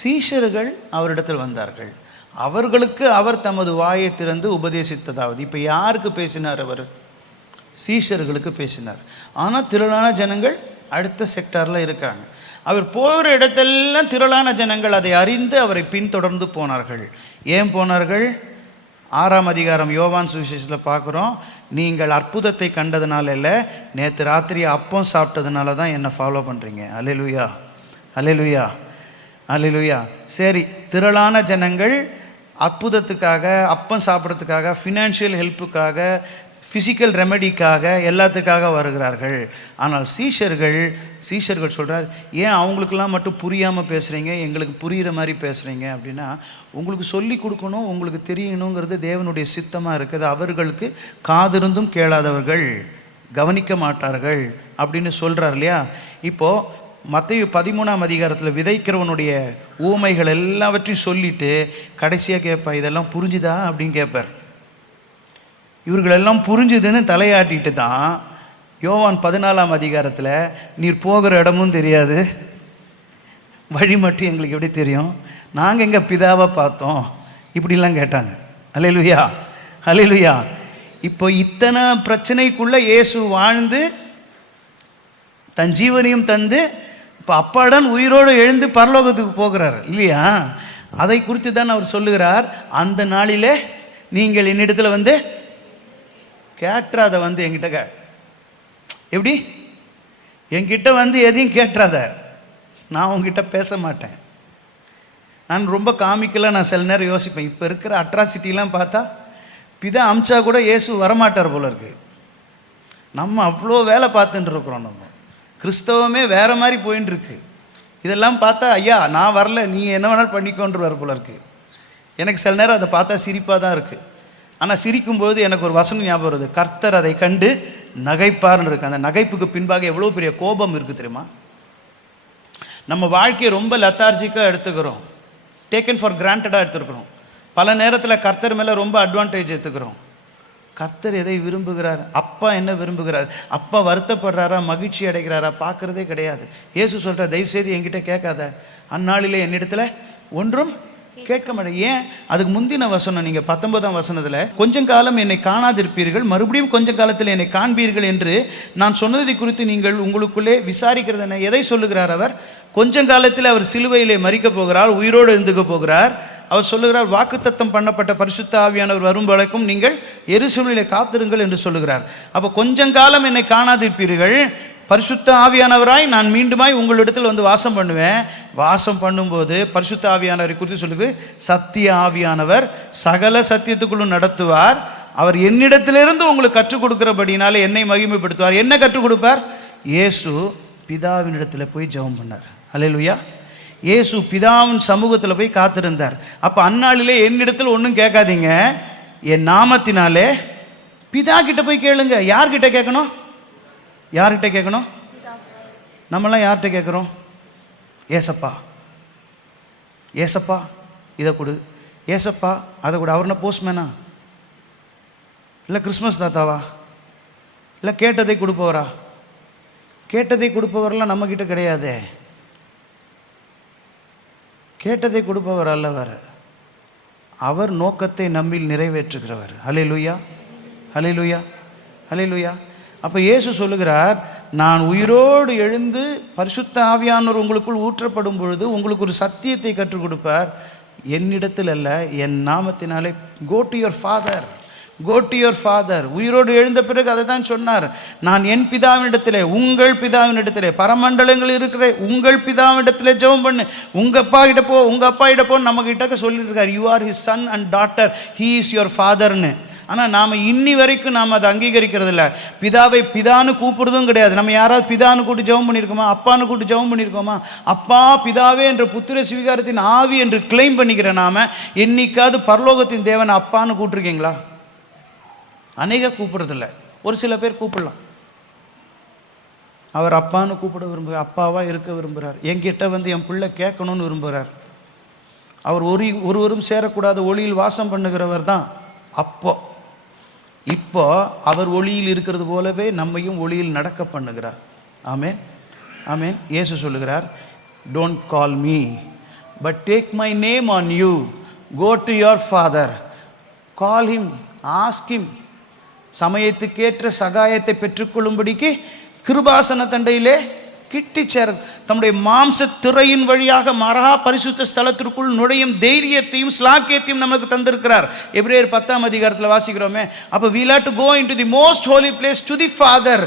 சீஷர்கள் அவரிடத்தில் வந்தார்கள். அவர்களுக்கு அவர் தமது வாயை திறந்து உபதேசித்ததாவது. இப்போ யாருக்கு பேசினார்? அவர் சீஷர்களுக்கு பேசினார். ஆனால் திரளான ஜனங்கள் அடுத்த செக்டாரில் இருக்காங்க. அவர் போகிற இடத்தெல்லாம் திரளான ஜனங்கள் அதை அறிந்து அவரை பின்தொடர்ந்து போனார்கள். ஏன் போனார்கள்? 6ஆம் அதிகாரம் யோவான் சுவிசேஷத்தில் பார்க்குறோம், நீங்கள் அற்புதத்தை கண்டதுனால இல்லை, நேற்று ராத்திரி அப்பம் சாப்பிட்டதுனால தான் என்னை ஃபாலோ பண்ணுறீங்க. அல்லேலூயா, அல்லேலூயா, அல்லேலூயா. சரி, திரளான ஜனங்கள் அற்புதத்துக்காக, அப்பம் சாப்பிட்றதுக்காக, ஃபினான்ஷியல் ஹெல்ப்புக்காக, ஃபிசிக்கல் ரெமெடிக்காக, எல்லாத்துக்காக வருகிறார்கள். ஆனால் சீஷர்கள் சொல்கிறார், ஏன் அவங்களுக்கெல்லாம் மட்டும் புரியாமல் பேசுகிறீங்க, எங்களுக்கு புரிகிற மாதிரி பேசுகிறீங்க அப்படின்னா, உங்களுக்கு சொல்லி கொடுக்கணும், உங்களுக்கு தெரியணுங்கிறது தேவனுடைய சித்தமாக இருக்குது. அவர்களுக்கு காதிருந்தும் கேளாதவர்கள், கவனிக்க மாட்டார்கள் அப்படின்னு சொல்கிறார் இல்லையா? இப்போது மத்தேயு 13ஆம் அதிகாரத்தில் விதைக்கிறவனுடைய ஊமைகள் எல்லாவற்றையும் சொல்லிட்டு கடைசியாக கேட்பா, இதெல்லாம் புரிஞ்சுதா அப்படின்னு கேட்பார். இவர்களெல்லாம் புரிஞ்சுதுன்னு தலையாட்டிட்டு தான் யோவான் 14ஆம் அதிகாரத்தில் நீர் போகிற இடமும் தெரியாது, வழி மட்டும் எங்களுக்கு எப்படி தெரியும், நாங்கள் எங்கள் பிதாவை பார்த்தோம், இப்படிலாம் கேட்டாங்க. அல்லேலூயா, அல்லேலூயா. இப்போ இத்தனை பிரச்சனைக்குள்ளே இயேசு வாழ்ந்து தன் ஜீவனையும் தந்து இப்போ அப்பாடன் உயிரோடு எழுந்து பரலோகத்துக்கு போகிறார் இல்லையா? அதை குறித்து தான் அவர் சொல்லுகிறார், அந்த நாளிலே நீங்கள் என்னிடத்தில் வந்து கேட்றாத, வந்து என்கிட்ட எப்படி என்கிட்ட வந்து எதையும் கேட்றாத, நான் உங்ககிட்ட பேச மாட்டேன். நான் ரொம்ப காமிக்கலாக நான் சில நேரம் யோசிப்பேன், இப்போ இருக்கிற அட்ராசிட்டிலாம் பார்த்தா பிதா அமிச்சா கூட இயேசு வரமாட்டார் போல இருக்கு. நம்ம அவ்வளோ வேலை பார்த்துட்டு இருக்கிறோம். நம்ம கிறிஸ்தவமே வேறு மாதிரி போயின்னு இருக்கு. இதெல்லாம் பார்த்தா ஐயா நான் வரல, நீ என்ன வேணாலும் பண்ணிக்கொண்டு வர போல இருக்கு. எனக்கு சில நேரம் அதை பார்த்தா சிரிப்பாக தான் இருக்குது. ஆனால் சிரிக்கும்போது எனக்கு ஒரு வசனம் ஞாபகம் வருது, கர்த்தர் அதை கண்டு நகைப்பார்னு இருக்கு. அந்த நகைப்புக்கு பின்பாக எவ்வளோ பெரிய கோபம் இருக்குது தெரியுமா? நம்ம வாழ்க்கையை ரொம்ப லெத்தார்ஜிக்காக எடுத்துக்கிறோம். டேக்கன் ஃபார் கிராண்டடாக எடுத்துருக்குறோம். பல நேரத்தில் கர்த்தர் மேலே ரொம்ப அட்வான்டேஜ் எடுத்துக்கிறோம். கர்த்தர் எதை விரும்புகிறார்? அப்பா என்ன விரும்புகிறார்? அப்பா வருத்தப்படுறாரா, மகிழ்ச்சி அடைகிறாரா பார்க்குறதே கிடையாது. இயேசு சொல்கிறார், தயவுசெய்து என்கிட்ட கேட்காத, அந்நாளிலே என்னிடத்தில் ஒன்றும் கேட்க மாட்டேன். ஏன்? அதுக்கு முந்தின வசனம் நீங்கள் 19ஆம் வசனத்தில், கொஞ்சம் காலம் என்னை காணாதிருப்பீர்கள், மறுபடியும் கொஞ்சம் காலத்தில் என்னை காண்பீர்கள் என்று நான் சொன்னதை குறித்து நீங்கள் உங்களுக்குள்ளே விசாரிக்கிறது என்ன? எதை சொல்லுகிறார் அவர்? கொஞ்சம் காலத்தில் அவர் சிலுவையிலே மரிக்க போகிறார், உயிரோடு இருந்துக்க போகிறார். அவர் சொல்லுகிறார், வாக்குத்தத்தம் பண்ணப்பட்ட பரிசுத்த ஆவியானவர் வரும் வரைக்கும் நீங்கள் எருசலேமிலே காத்திருங்கள் என்று சொல்லுகிறார். அப்போ கொஞ்சம் காலம் என்னை காணாதிருப்பீர்கள், பரிசுத்த ஆவியானவராய் நான் மீண்டுமாய் உங்களிடத்தில் வந்து வாசம் பண்ணுவேன். வாசம் பண்ணும்போது பரிசுத்த ஆவியானவரை குறித்து சொல்லுது, சத்திய ஆவியானவர் சகல சத்தியத்துக்குள்ளும் நடத்துவார். அவர் என்னிடத்திலிருந்து உங்களுக்கு கற்றுக் கொடுக்கிறபடினாலே என்னை மகிமைப்படுத்துவார். என்ன கற்றுக் கொடுப்பார்? இயேசு பிதாவினிடத்தில் போய் ஜெபம் பண்ணார். அல்லேலூயா. இயேசு பிதாவின் சமூகத்தில் போய் காத்திருந்தார். அப்போ அந்நாளிலே என்னிடத்தில் ஒன்றும் கேட்காதீங்க, என் நாமத்தினாலே பிதா கிட்ட போய் கேளுங்க. யார்கிட்ட கேட்கணும்? யார்கிட்ட கேட்கணும்? நம்மளாம் யார்கிட்ட கேட்குறோம்? ஏசப்பா, ஏசப்பா இதை கொடு, ஏசப்பா அதை கொடு. அவர்னா போஸ்ட்மேனா? இல்லை கிறிஸ்மஸ் தாத்தாவா? இல்லை கேட்டதை கொடுப்பவரா? கேட்டதை கொடுப்பவரெல்லாம் நம்மக்கிட்ட கிடையாதே. கேட்டதை கொடுப்பவர் அல்லவர், அவர் நோக்கத்தை நம்மில் நிறைவேற்றுகிறவர். ஹல்லேலூயா, ஹல்லேலூயா, ஹல்லேலூயா. அப்போ இயேசு சொல்லுகிறார், நான் உயிரோடு எழுந்து பரிசுத்த ஆவியானவர் உங்களுக்குள் ஊற்றப்படும் பொழுது உங்களுக்கு ஒரு சத்தியத்தை கற்றுக் கொடுப்பார். என்னிடத்தில் அல்ல, என் நாமத்தினாலே. Go to your father, go to your father. உயிரோடு எழுந்த பிறகு அதை தான் சொன்னார், நான் என் பிதாவினிடத்திலே, உங்கள் பிதாவினிடத்திலே, பரமண்டலங்கள் இருக்கிற உங்கள் பிதாவினிடத்திலே ஜெபம் பண்ணு. உங்கள் அப்பா கிட்ட போ, உங்கள் அப்பா கிட்ட போ நம்ம கிட்ட சொல்லிட்டு இருக்கார். You are his son and daughter, he is your ஃபாதர்னு. ஆனால் நாம் இன்னி வரைக்கும் நாம் அதை அங்கீகரிக்கிறது இல்லை. பிதாவை பிதான்னு கூப்பிடுறதும் கிடையாது. நம்ம யாராவது பிதான்னு கூட்டு ஜெபம் பண்ணியிருக்கோமா? அப்பான்னு கூட்டு ஜெபம் பண்ணியிருக்கோமா? அப்பா பிதாவே என்ற புத்திர சுவிகாரத்தின் ஆவி என்று கிளைம் பண்ணிக்கிற நாம என்னைக்காவது பரலோகத்தின் தேவனை அப்பான்னு கூப்பிட்டுருக்கீங்களா? அநேகர் கூப்பிடுறதில்ல, ஒரு சில பேர் கூப்பிடலாம். அவர் அப்பான்னு கூப்பிட விரும்புகிறார், அப்பாவாக இருக்க விரும்புகிறார். என்கிட்ட வந்து என் பிள்ளை கேட்கணும்னு விரும்புகிறார். அவர் ஒருவரும் சேரக்கூடாத ஒளியில் வாசம் பண்ணுகிறவர் தான். இப்போ அவர் ஒளியில் இருக்கிறது போலவே நம்மையும் ஒளியில் நடக்க பண்ணுகிறார். ஆமேன், ஆமேன். இயேசு சொல்லுகிறார், don't call me but take my name on you, go to your father, call him, ask him. சமயத்துக்கேற்ற சகாயத்தை பெற்றுக்கொள்ளும்படிக்கு கிருபாசன தண்டையிலே கிட்டி சேர, தம்முடைய மாம்ச திரையின் வழியாக மகா பரிசுத்த ஸ்தலத்திற்குள் நுழையும் தைரியத்தையும் ஸ்லாக்கியத்தையும் நமக்கு தந்திருக்கிறார். எபிரேயர் 10ஆம் அதிகாரத்தில் வாசிக்கிறோமே. அப்போ we have to go into the most holy place, to the Father,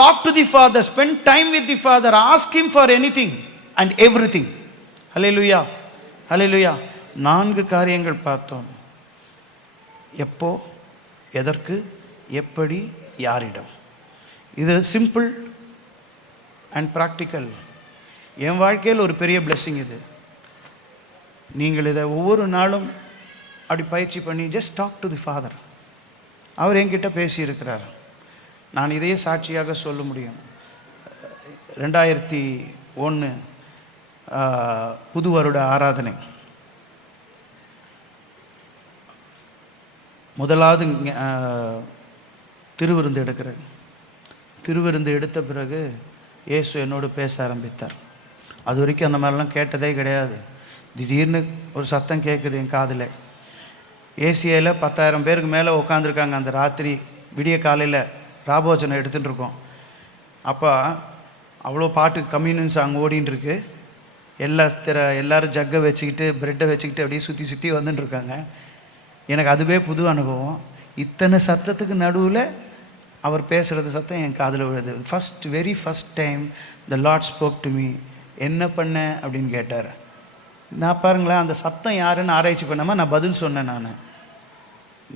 talk to the Father, spend time with the Father, ask him for anything and everything. ஹல்லேலூயா, ஹல்லேலூயா. 4 காரியங்கள் பார்த்தோம். எப்போ, எதற்கு, எப்படி, யாரிடம். இது சிம்பிள் அண்ட் ப்ராக்டிக்கல். என் வாழ்க்கையில் ஒரு பெரிய பிளெஸ்ஸிங் இது. நீங்கள் இதை ஒவ்வொரு நாளும் அப்படி பயிற்சி பண்ணி just talk to the father. அவர் என்கிட்ட பேசியிருக்கிறார். நான் இதையே சாட்சியாக சொல்ல முடியும். 2001 புது வருட ஆராதனை, முதலாவது திருவிருந்து எடுக்கிறேன். திருவிருந்து எடுத்த பிறகு இயேசு என்னோடு பேச ஆரம்பித்தார். அது வரைக்கும் அந்த மாதிரிலாம் கேட்டதே கிடையாது. திடீர்னு ஒரு சத்தம் கேட்குது என் காதில். ஏசியாவில் 10,000 பேருக்கு மேலே உட்காந்துருக்காங்க. அந்த ராத்திரி விடிய காலையில் ராபோஜனம் எடுத்துகிட்டு இருக்கோம். அப்போ அவ்வளோ பாட்டு கம்யூனியன் சாங் ஓடின்னு இருக்கு. எல்லோரும் ஜக்கை வச்சுக்கிட்டு ப்ரெட்டை வச்சுக்கிட்டு அப்படியே சுற்றி சுற்றி வந்துட்டுருக்காங்க. எனக்கு அதுவே புது அனுபவம். இத்தனை சத்தத்துக்கு நடுவில் அவர் பேசுகிறது சத்தம் என் காதில் விழுது. Very first time the Lord spoke to me. என்ன பண்ண அப்படின்னு கேட்டார். நான் பாருங்களேன், அந்த சத்தம் யாருன்னு ஆராய்ச்சி பண்ணாமல் நான் பதில் சொன்னேன். நான்,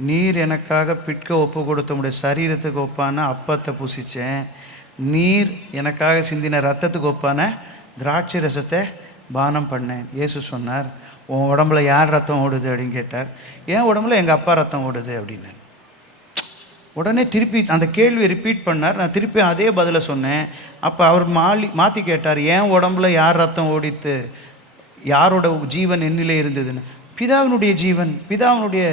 நீர் எனக்காக பிட்க ஒப்பு கொடுத்த உடைய சரீரத்துக்கு ஒப்பான அப்பத்தை புசித்தேன், நீர் எனக்காக சிந்தின ரத்தத்துக்கு ஒப்பான திராட்சை ரசத்தை பானம் பண்ணேன். இயேசு சொன்னார், உன் உடம்புல யார் ரத்தம் ஓடுது அப்படின்னு கேட்டார். என் உடம்புல எங்கள் அப்பா ரத்தம் ஓடுது அப்படின்னு. உடனே திருப்பி அந்த கேள்வியை ரிப்பீட் பண்ணார். நான் திருப்பி அதே பதிலை சொன்னேன். அப்போ அவர் மாற்றி கேட்டார், என் உடம்புல யார் ரத்தம் ஓடித்து? யாரோட ஜீவன் என்னிலே இருந்ததுன்னு, பிதாவினுடைய ஜீவன், பிதாவினுடைய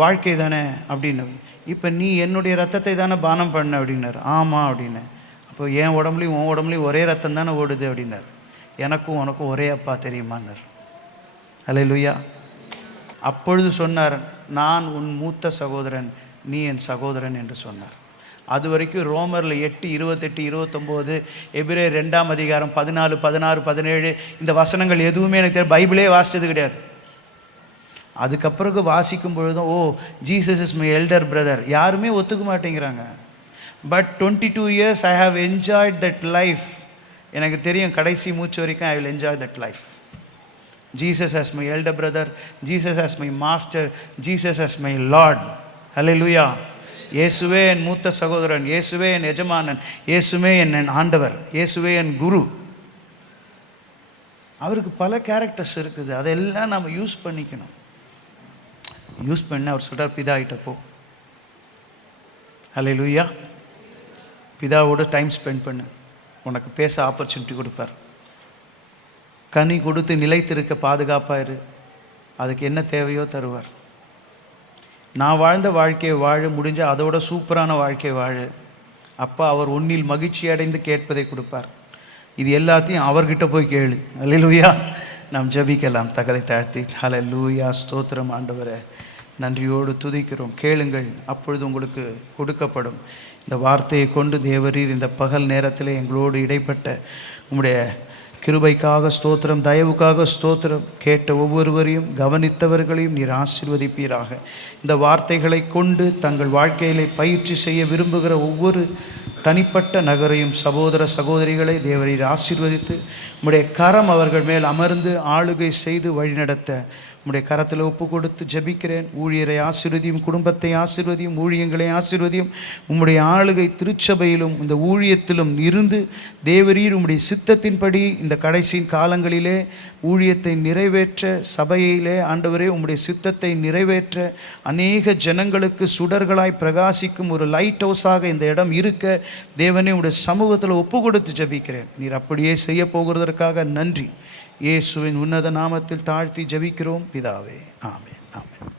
வாழ்க்கை தானே அப்படின்னு. இப்போ நீ என்னுடைய ரத்தத்தை தானே பானம் பண்ண அப்படின்னாரு. ஆமாம் அப்படின்னு. அப்போ என் உடம்புலையும் உன் உடம்புலையும் ஒரே ரத்தம் தானே ஓடுது அப்படின்னாரு. எனக்கும் உனக்கும் ஒரே அப்பா தெரியுமான்னார். அல்லேலூயா. அப்பொழுது சொன்னார், நான் உன் மூத்த சகோதரன், நீ என் சகோதரன் என்று சொன்னார். அது வரைக்கும் ரோமரில் 8, 28, 29, எபிரேயர் 2ஆம் அதிகாரம் 14, 16, 17 இந்த வசனங்கள் எதுவுமே எனக்கு தெரியும், பைபிளே வாசித்தது கிடையாது. அதுக்கப்புறம் வாசிக்கும் பொழுதும், oh Jesus is my elder brother, யாருமே ஒத்துக்க மாட்டேங்கிறாங்க. But 22 years I have enjoyed that life. எனக்கு தெரியும் கடைசி மூச்சு வரைக்கும் I will enjoy that life. Jesus as my elder brother, Jesus as my master, Jesus as my Lord. Hallelujah. இயேசுவே என் மூத்த சகோதரன், இயேசுவே என் எஜமானன், இயேசுவே என் ஆண்டவர், இயேசுவே என் குரு. அவருக்கு பல கேரக்டர்ஸ் இருக்குது, அதெல்லாம் நம்ம யூஸ் பண்ணிக்கணும். யூஸ் பண்ண அவர் சொல்கிறார், பிதா கிட்ட போ. ஹல்லேலூயா. பிதாவோட டைம் ஸ்பெண்ட் பண்ணு, உனக்கு பேச ஆப்பர்ச்சுனிட்டி கொடுப்பார். கனி கொடுத்து நிலைத்திருக்க பாதுகாப்பாக இரு, அதுக்கு என்ன தேவையோ தருவார். நான் வாழ்ந்த வாழ்க்கையை வாழ முடிஞ்ச அதோட சூப்பரான வாழ்க்கையை வாழ, அப்போ அவர் உன்னில் மகிழ்ச்சி அடைந்து கேட்பதை கொடுப்பார். இது எல்லாத்தையும் அவர்கிட்ட போய் கேளு. அல்லேலூயா. நாம் ஜெபிக்கலாம் தகளை தாழ்த்தி. ஹல்லேலூயா. ஸ்தோத்திரம் ஆண்டவரே, நன்றியோடு துதிக்கிறோம். கேளுங்கள், அப்பொழுது உங்களுக்கு கொடுக்கப்படும். இந்த வார்த்தையை கொண்டு தேவரீர் இந்த பகல் நேரத்தில் எங்களோடு இடைப்பட்ட உம்முடைய கிருபைக்காக ஸ்தோத்திரம், தயவுக்காக ஸ்தோத்திரம். கேட்ட ஒவ்வொருவரையும் கவனித்தவர்களையும் நீர் ஆசீர்வதிப்பீராக. இந்த வார்த்தைகளை கொண்டு தங்கள் வாழ்க்கையிலே பயிற்சி செய்ய விரும்புகிற ஒவ்வொரு தனிப்பட்ட நகரையும் சகோதர சகோதரிகளை தேவரீர் ஆசீர்வதித்து உம்முடைய கரம் அவர்கள் மேல் அமர்ந்து ஆளுகை செய்து வழிநடத்த உம்முடைய கரத்தில் ஒப்பு கொடுத்து ஜெபிக்கிறேன். ஊழியரை ஆசீர்வதியும், குடும்பத்தை ஆசீர்வதியும், ஊழியங்களை ஆசீர்வதியும். உம்முடைய ஆளுகை திருச்சபையிலும் இந்த ஊழியத்திலும் இருந்து தேவரீர் உம்முடைய சித்தத்தின்படி இந்த கடைசி காலங்களிலே ஊழியத்தை நிறைவேற்ற, சபையிலே ஆண்டவரே உம்முடைய சித்தத்தை நிறைவேற்ற, அநேக ஜனங்களுக்கு சுடர்களாய் பிரகாசிக்கும் ஒரு லைட் ஹவுஸாக இந்த இடம் இருக்க தேவனே உம்முடைய சமூகத்தில் ஒப்பு கொடுத்து ஜெபிக்கிறேன். நீர் அப்படியே செய்ய போகிறதற்காக நன்றி. இயேசுவின் உன்னத நாமத்தில் தாழ்த்தி ஜெபிக்கிறோம் பிதாவே. ஆமென், ஆமென்.